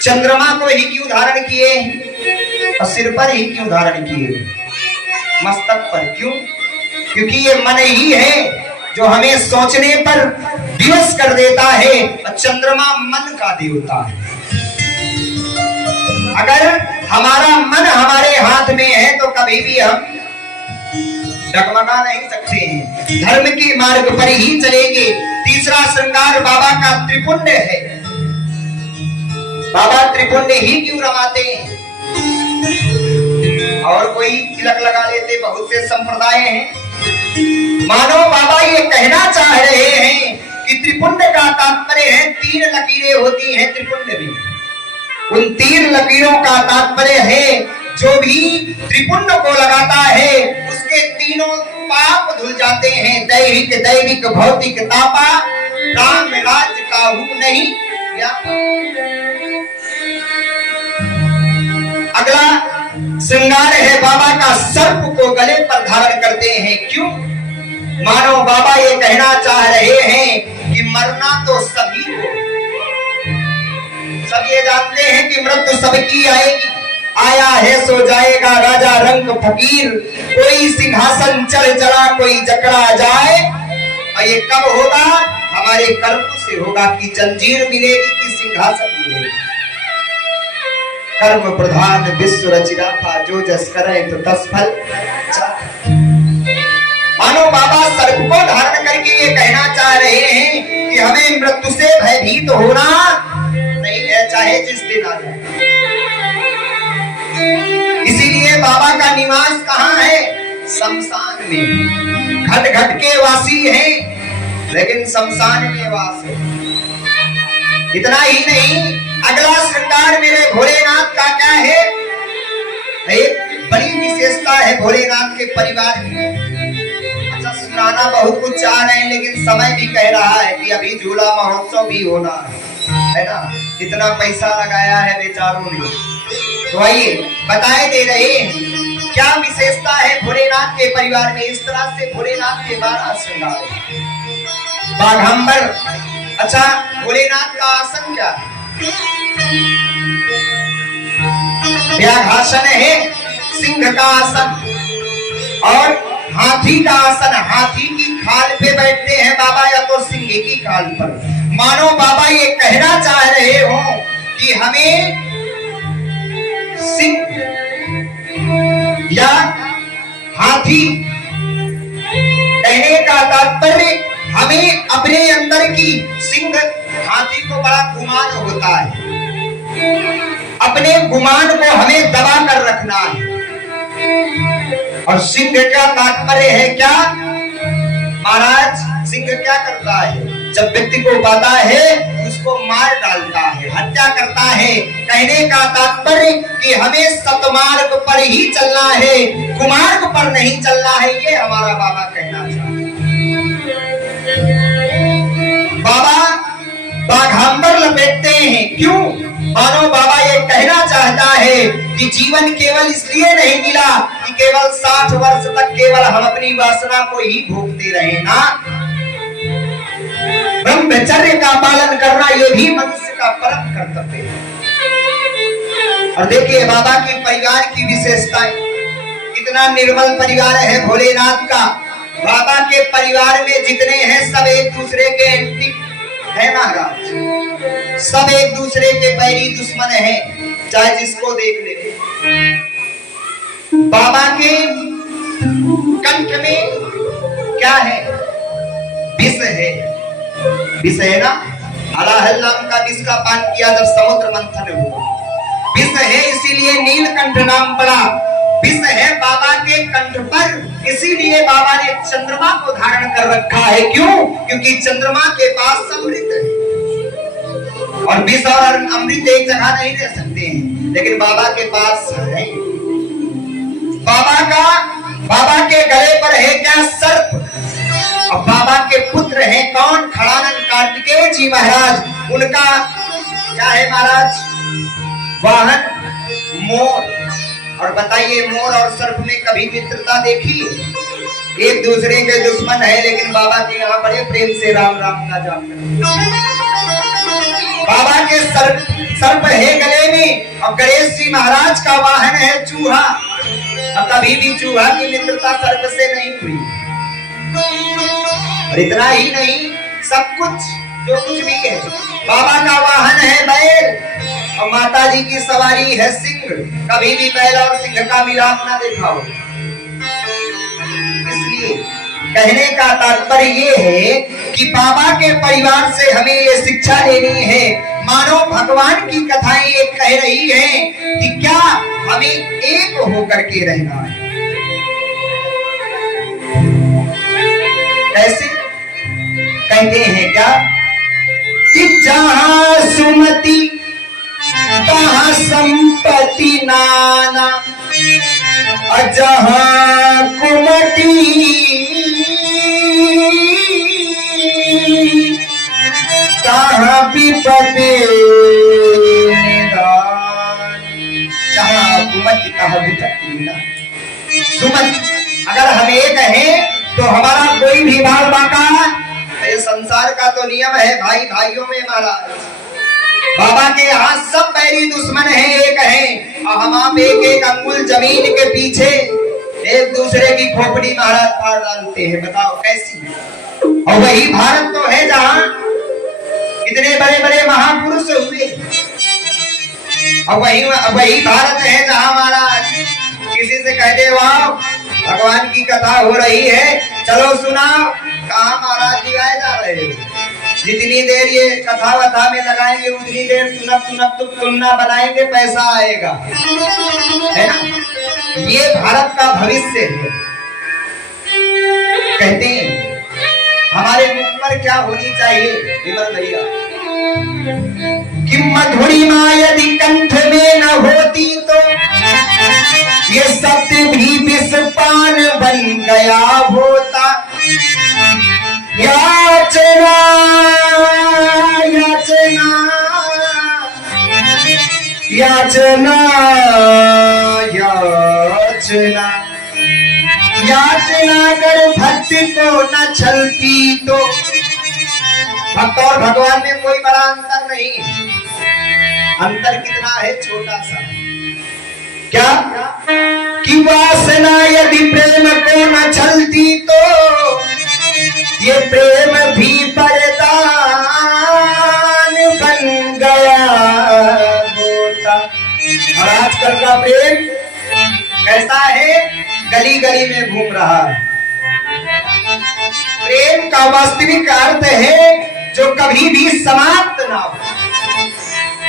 चंद्रमा को ही क्यों धारण किए और सिर पर ही क्यों धारण किए? मस्तक पर क्यों? क्योंकि ये मन ही है जो हमें सोचने पर विवश कर देता है। और चंद्रमा मन का देवता है। अगर हमारा मन हमारे हाथ में है तो कभी भी हम डगमगा नहीं सकते हैं, धर्म के मार्ग पर ही चलेंगे। तीसरा श्रृंगार बाबा का त्रिपुंड है। बाबा त्रिपुंड ही क्यों रमाते हैं? और कोई तिलक लगा लेते, बहुत से संप्रदाय हैं। मानो बाबा ये कहना चाह रहे हैं कि त्रिपुंड का तात्पर्य है 3 लकीरें होती हैं त्रिपुंड में। उन 3 लकीरों का तात्पर्य है जो भी त्रिपुंड को लगाता है उसके तीनों पाप धुल जाते हैं। दैहिक दैविक भौतिक तापा राम राज काहू नहीं। अगला श्रृंगार है बाबा का सर्प को गले पर धारण करते हैं। क्यों? मानो बाबा ये कहना चाह रहे हैं कि मरना तो सभी को, सब ये जानते हैं कि मृत्यु सबकी आएगी। आया है सो जाएगा राजा रंग फकीर, कोई सिंहासन चढ़ चला कोई जकड़ा जाए। और ये कब होगा? हमारे कर्मों से होगा कि जंजीर मिलेगी कि सिंहासन मिलेगी। कर्म प्रधान विश्व रचिता था, जो जस करे तो तस फल। मानो बाबा सर्प को धारण करके ये कहना चाह रहे हैं कि हमें मृत्यु से भयभीत होना नहीं है, चाहे जिस दिन आ जाए। इसीलिए बाबा का निवास कहाँ है? शमशान में। घट घट के वासी है लेकिन शमशान में वास है। इतना ही नहीं, अगला श्रृंगार मेरे भोलेनाथ का क्या है? एक बड़ी विशेषता है भोलेनाथ के परिवार की। अच्छा, सुनाना बहुत कुछ चाह रहे हैं लेकिन समय भी कह रहा है कि अभी झूला महोत्सव भी होना है ना। कितना पैसा लगाया है बेचारों ने, तो आइए बताए दे रहे हैं क्या विशेषता है भोलेनाथ के परिवार में। इस तरह से भोलेनाथ के 12 श्रृंगार है। बाघंबर। अच्छा, भोलेनाथ का आसन क्या है? व्याघासन है, सिंह का आसन और हाथी का आसन। हाथी की खाल पे बैठते हैं बाबा या तो सिंह की खाल पर। मानो बाबा ये कहना चाह रहे हो कि हमें सिंह या हाथी, कहने का तात्पर्य हमें अपने अंदर की सिंह, हाथी को बड़ा गुमान होता है, अपने गुमान को हमें दबा कर रखना है। और सिंह का तात्पर्य है क्या? महाराज, सिंह क्या करता है? जब व्यक्ति को पाता है उसको मार डालता है, हत्या करता है। कहने का तात्पर्य कि हमें सतमार्ग पर ही चलना है, कुमार्ग पर नहीं चलना है। ये हमारा बाबा कहना चाहते हैं। बाबा बाघांबर लपेटते हैं। क्यों? मानो बाबा ये कहना चाहता है कि जीवन केवल इसलिए नहीं मिला कि केवल 60 वर्ष तक केवल हम अपनी वासना को ही भोगते रहे ना। ब्रह्मचर्य का पालन करना ये भी मनुष्य का परम कर्तव्य है। और देखिए बाबा के परिवार की विशेषताएं, कितना निर्मल परिवार है भोलेनाथ का। बाबा के परिवार में जितने हैं सब एक दूसरे के एंटी है महाराज, सब एक दूसरे के बैरी दुश्मन हैं, चाहे जिसको देख ले। बाबा के कंठ में क्या है? विष है। विष है ना। हलाहल नाम का विष का पान किया जब समुद्र मंथन हुआ। विष है इसीलिए नीलकंठ नाम पड़ा। विष है बाबा के कंठ पर, इसीलिए बाबा ने चंद्रमा को धारण कर रखा है। क्यों? क्योंकि चंद्रमा के पास अमृत है और विष और अमृत एक जगह नहीं रह सकते हैं, लेकिन बाबा के पास है। बाबा के गले पर है क्या? सर्प। और बाबा के पुत्र हैं कौन? खड़ानंद कार्तिकेय जी महाराज। उनका क्या है महाराज? वाहन मोर। और बताइए, मोर और सर्प में कभी मित्रता देखी? एक दूसरे के दुश्मन है लेकिन बाबा के यहाँ बड़े प्रेम से राम राम का जाप करते। बाबा के सर्प है गले में और गणेश जी महाराज का वाहन है चूहा। और कभी भी चूहा की मित्रता सर्प से नहीं हुई। और इतना ही नहीं, सब कुछ जो कुछ भी है, बाबा का वाहन है बैल और माता जी की सवारी है सिंह। कभी भी बैल और सिंह का मिलाप ना देखा हो। इसलिए कहने का तात्पर्य ये है कि बाबा के परिवार से हमें ये शिक्षा लेनी है। मानो भगवान की कथाएं ये कह रही हैं कि क्या हमें एक होकर के रहना है। कैसे कहते हैं क्या कि जहां सुमति तहां संपत्ति नाना, जहां कुमति तहां विपत्ति, जहां कुमति तहां विपत्ति। सुमति अगर हम एक हैं तो हमारा कोई भी बाल बाका, ये संसार का तो नियम है भाई भाइयों में महाराज। बाबा के यहाँ सब बैरी दुश्मन हैं, एक हैं, और हम आप एक एक अंगुल जमीन के पीछे एक दूसरे की खोपड़ी महाराज पार डालते हैं। बताओ कैसी। और वही भारत तो है जहाँ इतने बड़े बड़े महापुरुष हुए, और वही भारत है जहाँ महाराज किसी से कह दे वाह भगवान की कथा हो रही है, चलो सुनाओ, कहाँ महाराज जी आए जा रहे हैं। जितनी देर ये कथा वथा में लगाएंगे उतनी देर सुनब तुलना बनाएंगे, पैसा आएगा, है ना। ये भारत का भविष्य है। कहते हैं हमारे मुख पर क्या होनी चाहिए विमल भैया, कि मधुरिमा यदि कंठ में न होती तो ये सत्य भी विषपान बन गया होता। याचना याचना याचना याचना याचना कर भक्ति को न छलती तो। भक्त और भगवान में कोई बड़ा अंतर नहीं, अंतर कितना है, छोटा सा। क्या कि वासना यदि प्रेम को न छलती तो ये प्रेम भी वरदान बन गया होता। और आजकल का प्रेम कैसा है, गली गली में घूम रहा है। प्रेम का वास्तविक अर्थ है जो कभी भी समाप्त ना हो।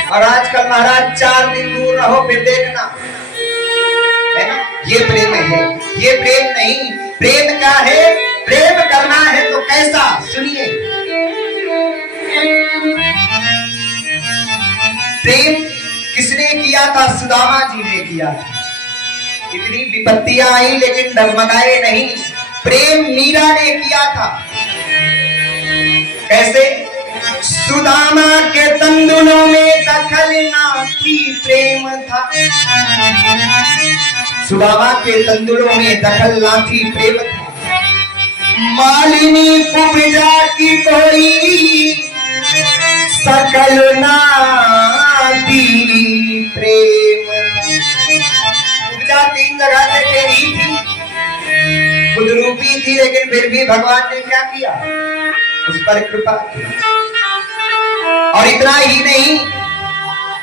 और आजकल महाराज 4 दिन दूर रहो फिर देखना, है ना, ये प्रेम है। ये प्रेम नहीं। प्रेम क्या है, प्रेम करना है तो कैसा, सुनिए। प्रेम किसने किया था, सुदामा जी ने किया था। इतनी विपत्तियां आई लेकिन डगमगाए नहीं। प्रेम मीरा ने किया था। कैसे, सुदामा के तंदुलों में दखल ना थी, प्रेम था। सुदामा के तंदुलों में दखल ना थी, प्रेम था। मालिनी कुब्जा की कोई सकल ना थी, प्रेम। कुब्जा 3 जगह से टेढ़ी थी, खुद रूपी थी, लेकिन फिर भी भगवान ने क्या किया, उस पर कृपा की। और इतना ही नहीं,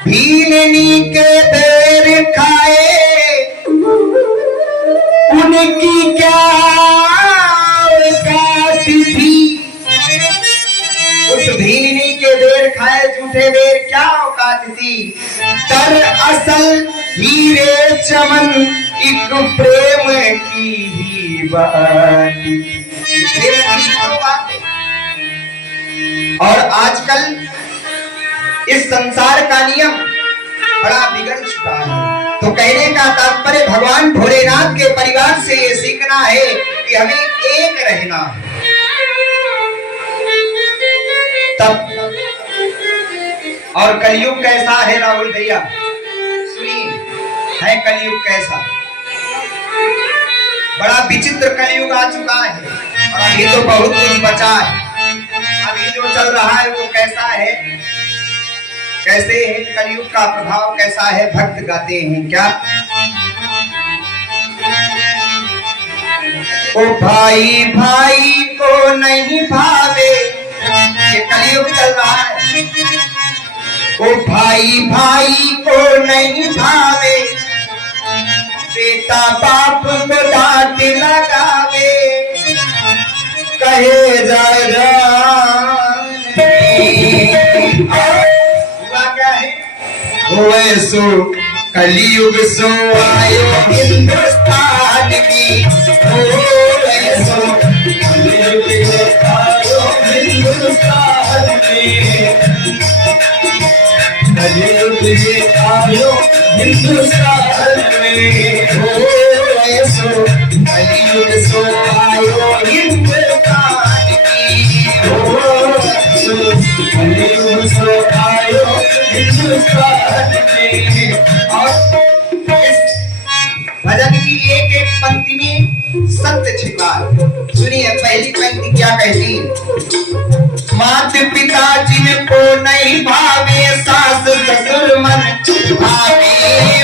भीलनी के बेर खाए उनकी क्या औकात थी। उस भीलनी के बेर खाए झूठे बेर क्या औकात थी। दरअसल हीरे चमन एक प्रेम की ही बात थी। और आजकल इस संसार का नियम बड़ा बिगड़ चुका है। तो कहने का तात्पर्य भगवान भोलेनाथ के परिवार से ये सीखना है कि हमें एक रहना है। तब और कलयुग कैसा है राहुल भैया, सुनिए, है कलयुग कैसा। बड़ा विचित्र कलयुग आ चुका है, और अभी तो बहुत कुछ बचा है। अभी जो चल रहा है वो कैसा है, कैसे है, कलयुग का प्रभाव कैसा है। भक्त गाते हैं क्या, ओ भाई भाई को नहीं भावे, ये कलयुग चल रहा है। ओ भाई भाई को नहीं भावे, बेटा बाप को डांट लगावे, कहे जा हुआ क्या है? हुए सो कलयुग सो आयो हिंदुस्तान में, हुए सो कलयुग आयो हिंदुस्तान में, कलयुग आयो हिंदुस्तान में, हुए सो कलयुग सो आयो हिंदुस्तान में, हुए सो कलयुग सो आयो हिंदुस्तान में। और इस भजन की एक एक पंक्ति में सत्य छिपा है। सुनिए पहली पंक्ति क्या कहती है? मात पिता जिनको नहीं भावे, सास ससुर मन भावे,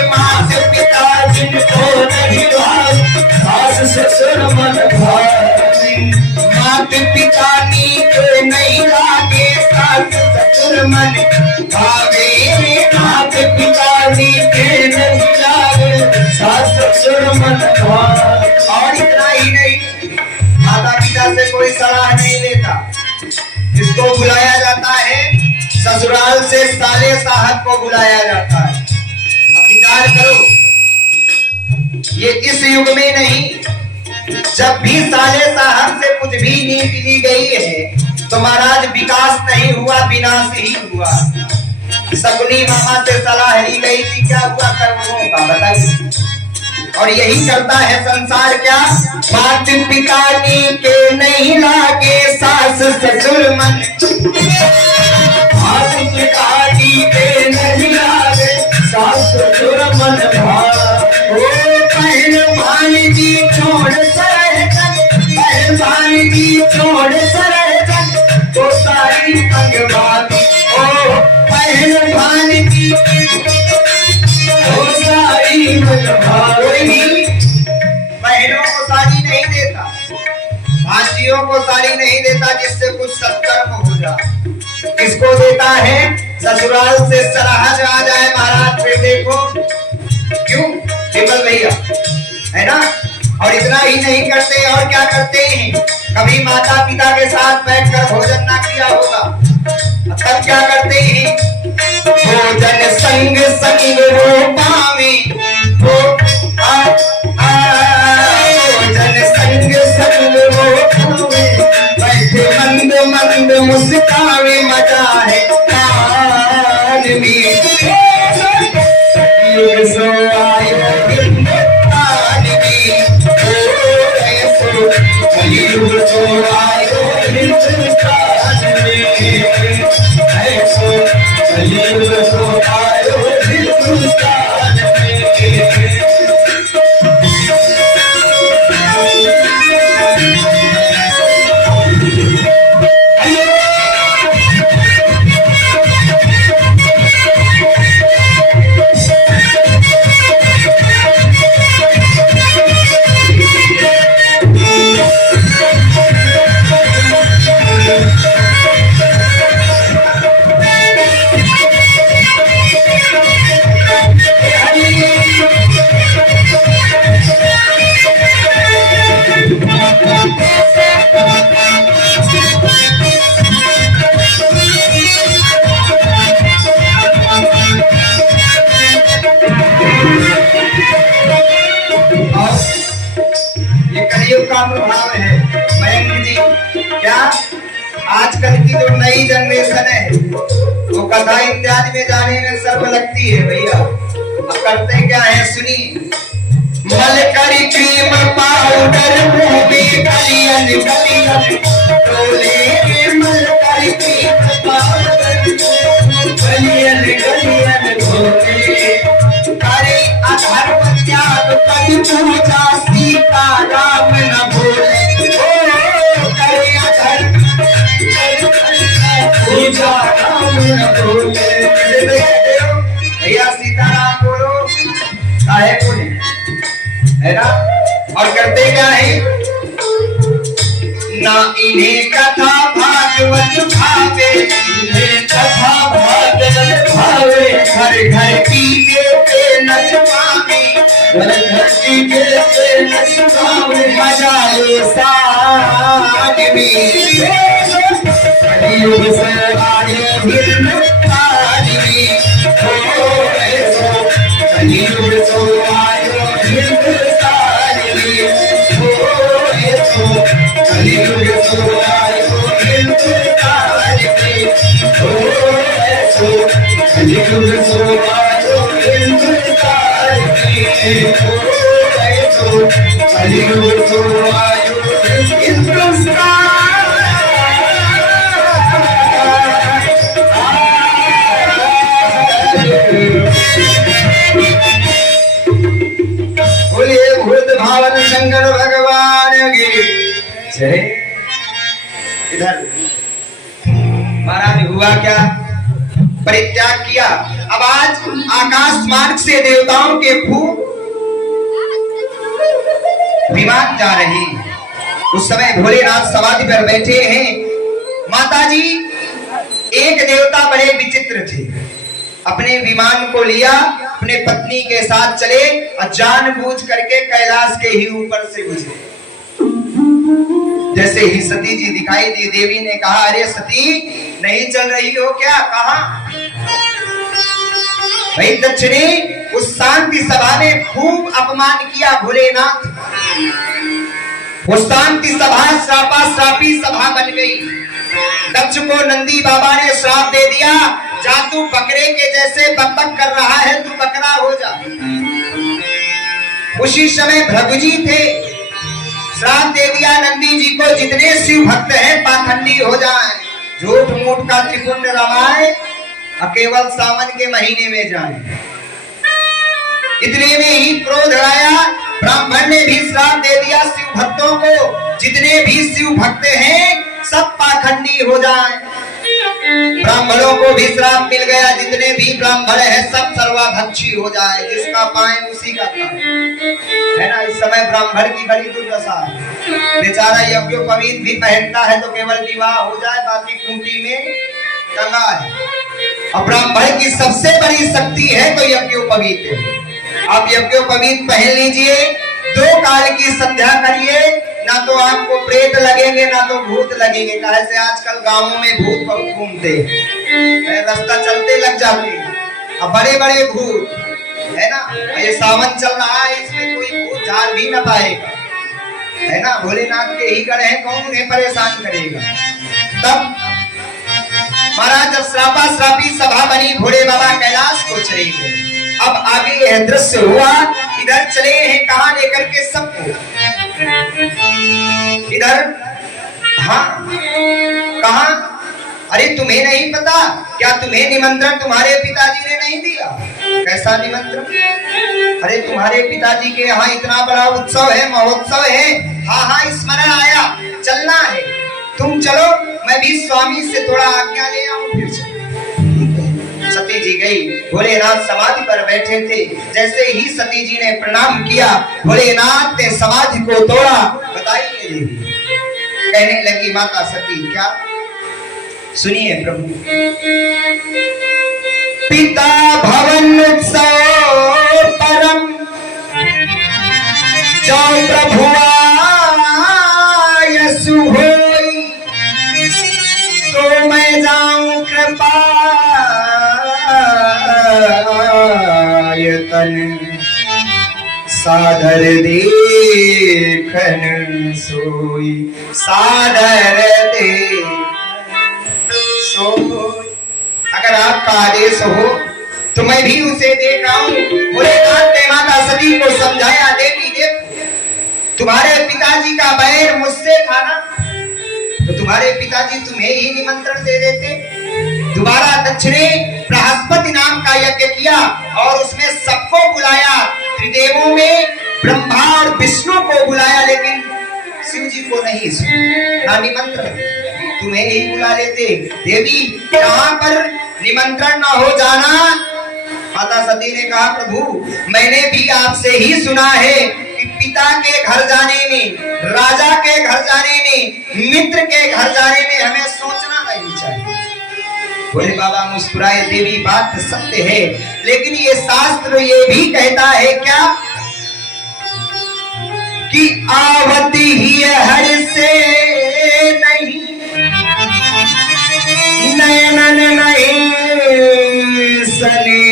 मात पिता जिनको नहीं भावे, सास ससुर मन भावे, मात पिता नीक नहीं लागे, सास ससुर मन भावे, मात पिता नीके नहीं लागे, सास ससुर मन भावे। और इतना ही नहीं, माता पिता से कोई सलाह नहीं लेता, इसको बुलाया जाता है ससुराल से साले साहब को बुलाया जाता है। अब विचार करो, ये इस युग में नहीं, जब भी साले साहब से कुछ भी नीति ली गई है तो महाराज विकास नहीं हुआ, विनाश ही हुआ। शकुनी मामा से सलाह ली गई थी, क्या हुआ कर्मों का बताइए। और यही करता है संसार, क्या? मात पिता के नहीं लागे, सास ससुर मन, मात पिता नीके नहीं लागे, सास ससुर मन भावे। ओ पहलवान जी छोड़ सरहद, पहलवान जी छोड़ सरहद, तो सारी पंगवानी, ओ पहलवान जी ओ सारी मन भावे। कोई भी बहनों को साड़ी नहीं देता, भांजियों को साड़ी नहीं देता जिससे कुछ सत्कर्म हो जाए। किसको देता है? ससुराल से सराहज आ जाए महाराज, फिर देखो क्यों विमल भैया, है ना। और इतना ही नहीं करते, और क्या करते हैं? कभी माता पिता के साथ बैठकर भोजन ना किया होगा, तब क्या करते हैं? भोजन संग संग वो पावे, भोजन संग संग वो पावे, बैठे मंद मंद मुस्कावे, मजा है कान में। युग सो आयो हिंदुस्तान में, कलयुग सो आयो हिंदुस्तान में, ऐसो कलयुग सो आयो हिंदुस्तान में। का प्रभाव है मयंक जी। क्या आजकल की जो नई जनरेशन है वो कथा इत्यादि में जाने में सर्व लगती है भैया। अब करते क्या है सुनिए। मलकरी क्रीम पाउडर मुंह में गलियन गलियन डोले, मलकरी क्रीम पाउडर गलियन गलियन डोले, करे अधर्म त्याग कभी पूजा सीता राम न भूले। ओ करे अधर्म पूजा राम न भूले। भैया सीताराम बोलो काहे बोले, है ना। और करते क्या है, ना इन्हें कथा भागवत भावे, इन्हें कथा भागवत भावे, घर घर डीजे पे नचवावे, घर घर डीजे पे नचवावे, मजा ले साथ में। कलयुग से आए हिंदुस्तान में, कलयुग से आए हिंदुस्तान में, कलयुग से आए हिंदुस्तान में, कलयुग से आए हिंदुस्तान में, कलयुग से आए हिंदुस्तान। बोलिए भूत भावन शंकर भगवान की जय। इधर महाराज हुआ क्या, परित्याग किया। अब आज आकाश मार्ग से देवताओं के खूब विमान जा रही। उस समय भोलेनाथ समाधि पर बैठे हैं। माताजी एक देवता बड़े विचित्र थे, अपने विमान को लिया, अपने पत्नी के साथ चले और जानबूझ करके कैलाश के ही ऊपर से गुजरे। जैसे ही सती जी दिखाई दी, देवी ने कहा, अरे सती नहीं चल रही हो क्या? कहा भाई दक्षिणी उस शांति सभा ने खूब अपमान किया भोलेनाथ। वो शांति सभा श्रापा श्रापी सभा बन गई। दक्ष को नंदी बाबा ने श्राप दे दिया, जा तू बकरे के जैसे बकबक कर रहा है, तू बकरा हो जा। उसी समय भृगु जी थे, श्राप दे दिया नंदी जी को, जितने शिव भक्त हैं पाखंडी हो जाएं, झूठ मूठ का त्रिपुंड रमाए, केवल सावन के महीने में जाएं। इतने में ही क्रोध आया, ब्राह्मण ने भी श्राप दे दिया शिव भक्तों को, जितने भी शिव भक्त हैं सब पाखंडी हो जाएं। ब्राह्मणों को भी श्राप मिल गया, जितने भी ब्राह्मण हैं सब सर्वाभक्षी हो जाए, जिसका पाए उसी का खाए, है ना। इस समय ब्राह्मण की बड़ी दुर्दशा है, बेचारा यज्ञोपवीत भी पहनता है तो केवल विवाह हो जाए, बाकी खूंटी में टंगा है। और ब्राह्मण की सबसे बड़ी शक्ति है तो यज्ञोपवीत है। आप यज्ञोपवीत पहन लीजिए, 2 काल की संध्या करिए, ना तो आपको प्रेत लगेंगे ना तो भूत लगेंगे। कहे से आजकल गांवों में भूत बहुत घूमते हैं, रास्ता चलते लग जाते हैं, अब बड़े बड़े भूत है ना। ये सावन चल रहा है, इसमें कोई भूत झाड़ भी न पाएगा, है ना। भोलेनाथ के ही गढ़ हैं, कौन उन्हें परेशान करेगा। तब महाराज जब श्रापा श्रापी सभा बनी, भोले बाबा कैलाश को चले गए। अब आगे यह दृश्य हुआ, इधर चले हैं कहां लेकर के सबको, इधर हाँ कहा, अरे तुम्हें नहीं पता क्या, तुम्हें निमंत्रण तुम्हारे पिताजी ने नहीं दिया? कैसा निमंत्रण? अरे तुम्हारे पिताजी के यहाँ इतना बड़ा उत्सव है, महोत्सव है। हाँ हाँ स्मरण आया, चलना है, तुम चलो, मैं भी स्वामी से थोड़ा आज्ञा ले आऊं, फिर चलो। सती जी गई, भोलेनाथ समाधि पर बैठे थे। जैसे ही सती जी ने प्रणाम किया, भोलेनाथ ने समाधि को तोड़ा। बताइए देवी, कहने लगी माता सती, क्या? सुनिए प्रभु। पिता भवन उत्सव परम, जाओ प्रभु यसु होई, तो मैं जाऊं कृपा तन, सादर देखन सोई, सादर देख सोई। अगर आपका आदेश हो तो मैं भी उसे देख आऊं। भोलेनाथ ने माता सती को समझाया, देवी देखो, तुम्हारे पिताजी का बैर मुझसे था ना, तो तुम्हारे पिताजी तुम्हें ही निमंत्रण दे देते। दोबारा दक्षिणे बृहस्पति नाम का यज्ञ किया और उसमें सबको बुलाया, त्रिदेवों में ब्रह्मा और विष्णु को बुलाया, लेकिन शिव जी को नहीं ना निमंत्रण, तुम्हें ही बुला लेते। देवी यहाँ पर निमंत्रण न हो जाना। माता सती ने कहा, प्रभु मैंने भी आपसे ही सुना है कि पिता के घर जाने में, राजा के घर जाने में, मित्र के घर जाने में हमें सोचना नहीं चाहिए। भोले बाबा मुस्कुराए, देवी बात सत्य है, लेकिन ये शास्त्र ये भी कहता है क्या कि आवती ही हर से नहीं, नयनन नहीं सने,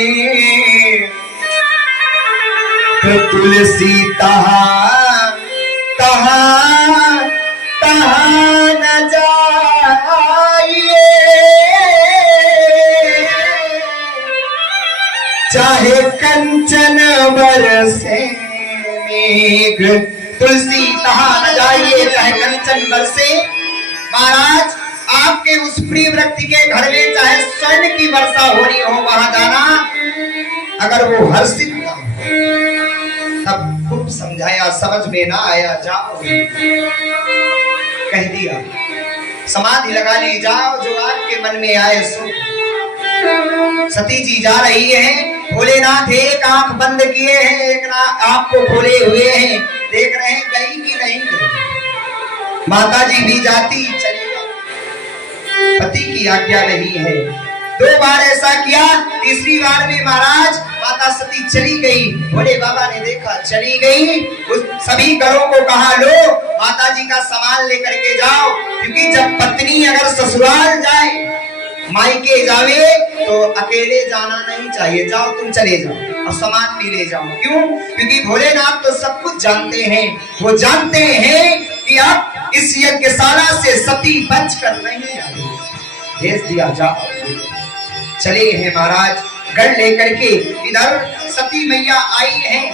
तो तुलसी तहाँ तहाँ तहाँ न जाइए, चाहे कंचन बरसे मेघ, तुलसी तहाँ न जाइए चाहे कंचन बरसे। महाराज आपके उस प्रिय व्यक्ति के घर में चाहे स्वर्ण की वर्षा हो रही हो, वहां जाना, अगर वो हर्षित ना हो, तब खूब समझाया, समझ में ना आया, जाओ कह दिया, समाधि लगा ली, जाओ जो आपके मन में आए सो। सती जी जा रही है, भोलेनाथ एक आंख बंद किए हैं, एक आंख को खोले हुए हैं, देख रहे हैं गई कि नहीं गई। माता जी भी जाती चली, पति की आज्ञा नहीं है। 2 बार ऐसा किया, तीसरी बार में महाराज माता सती चली गई। भोले बाबा ने देखा चली गई, उस सभी घरों को कहा लो माता जी का सामान लेकर के जाओ, क्योंकि जब पत्नी अगर ससुराल जाए, मायके जावे, तो अकेले जाना नहीं चाहिए, जाओ तुम चले जाओ और सामान भी ले जाओ। क्यों? क्योंकि भोलेनाथ तो सब कुछ जानते हैं, वो जानते हैं कि अब इस यज्ञशाला से सती बचकर नहीं आएगी, भेज दिया, जाओ। चले हैं महाराज गढ़ लेकर के, इधर सती मैया आई हैं,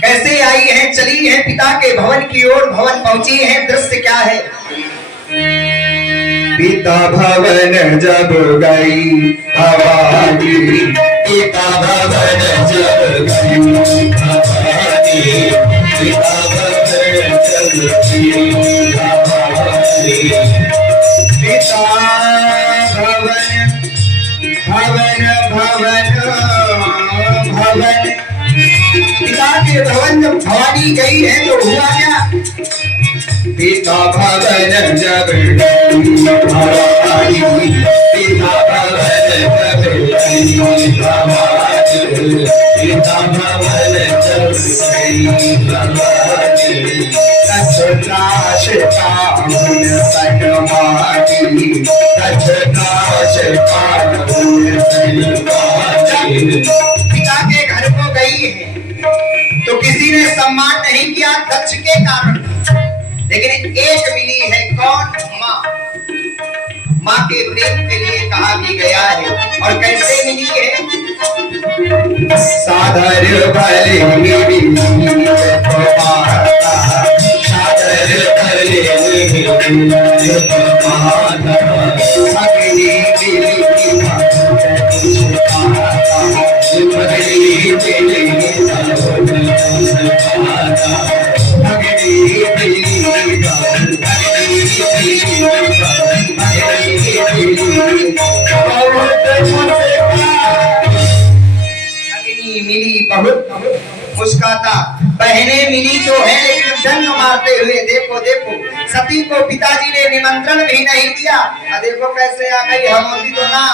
कैसे आई है? चली है पिता के भवन की ओर, भवन पहुंची है, दृश्य क्या है? पिता भवन जब गई भवानी, पिता भवन जब गई भवानी, पिता भवन जब गई भवानी, पिता भवन भवन भवन भवन, पिता के भवन जब भवानी गई है तो हुआ क्या? पिता भवन जब गई भवानी, पिता भवन जब गई भवानी, पिता भवन जब गई भवानी, कछनाश काहुन सनमानी, कछनाश काहुन सनमानी। पिता के घर को गई है तो किसी ने सम्मान नहीं किया दक्ष के कारण, लेकिन एक मिली है, कौन? माँ। माँ के प्रेम के लिए कहा भी गया है, और कैसे मिली है? सादर भले मेरी माता, सादर भले मेरी माता, अग्नि मेरी माता, अग्नि मेरी मिली बहुत मुस्काता, बहने मिली तो है लेकिन डंक मारते हुए, देखो देखो सती को पिताजी ने निमंत्रण भी नहीं दिया, देखो कैसे आ गई, हमोदी तो ना।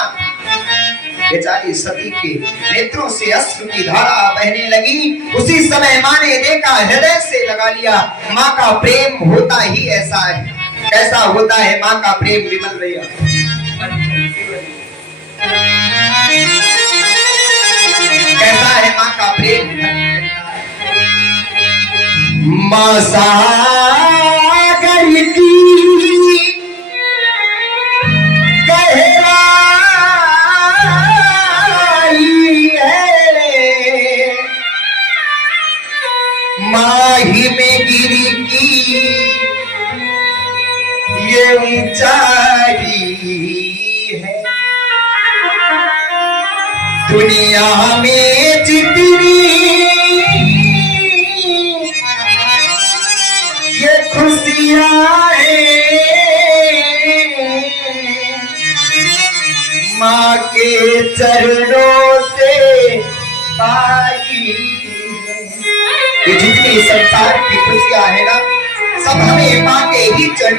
बेचारी सती के नेत्रों से अश्रु की धारा बहने लगी। उसी समय माँ ने देखा, हृदय से लगा लिया, माँ का प्रेम होता ही ऐसा है। कैसा होता है माँ का प्रेम? विमल भैया कैसा है माँ का प्रेम? माँ सागर की माही में गिरी की ये ऊंचाई है, दुनिया में जितनी ये खुशियां हैं, माँ के चरणों से पाई है। ये जितनी संसार की खुशियां है ना, सब हमें पाके ही चढ़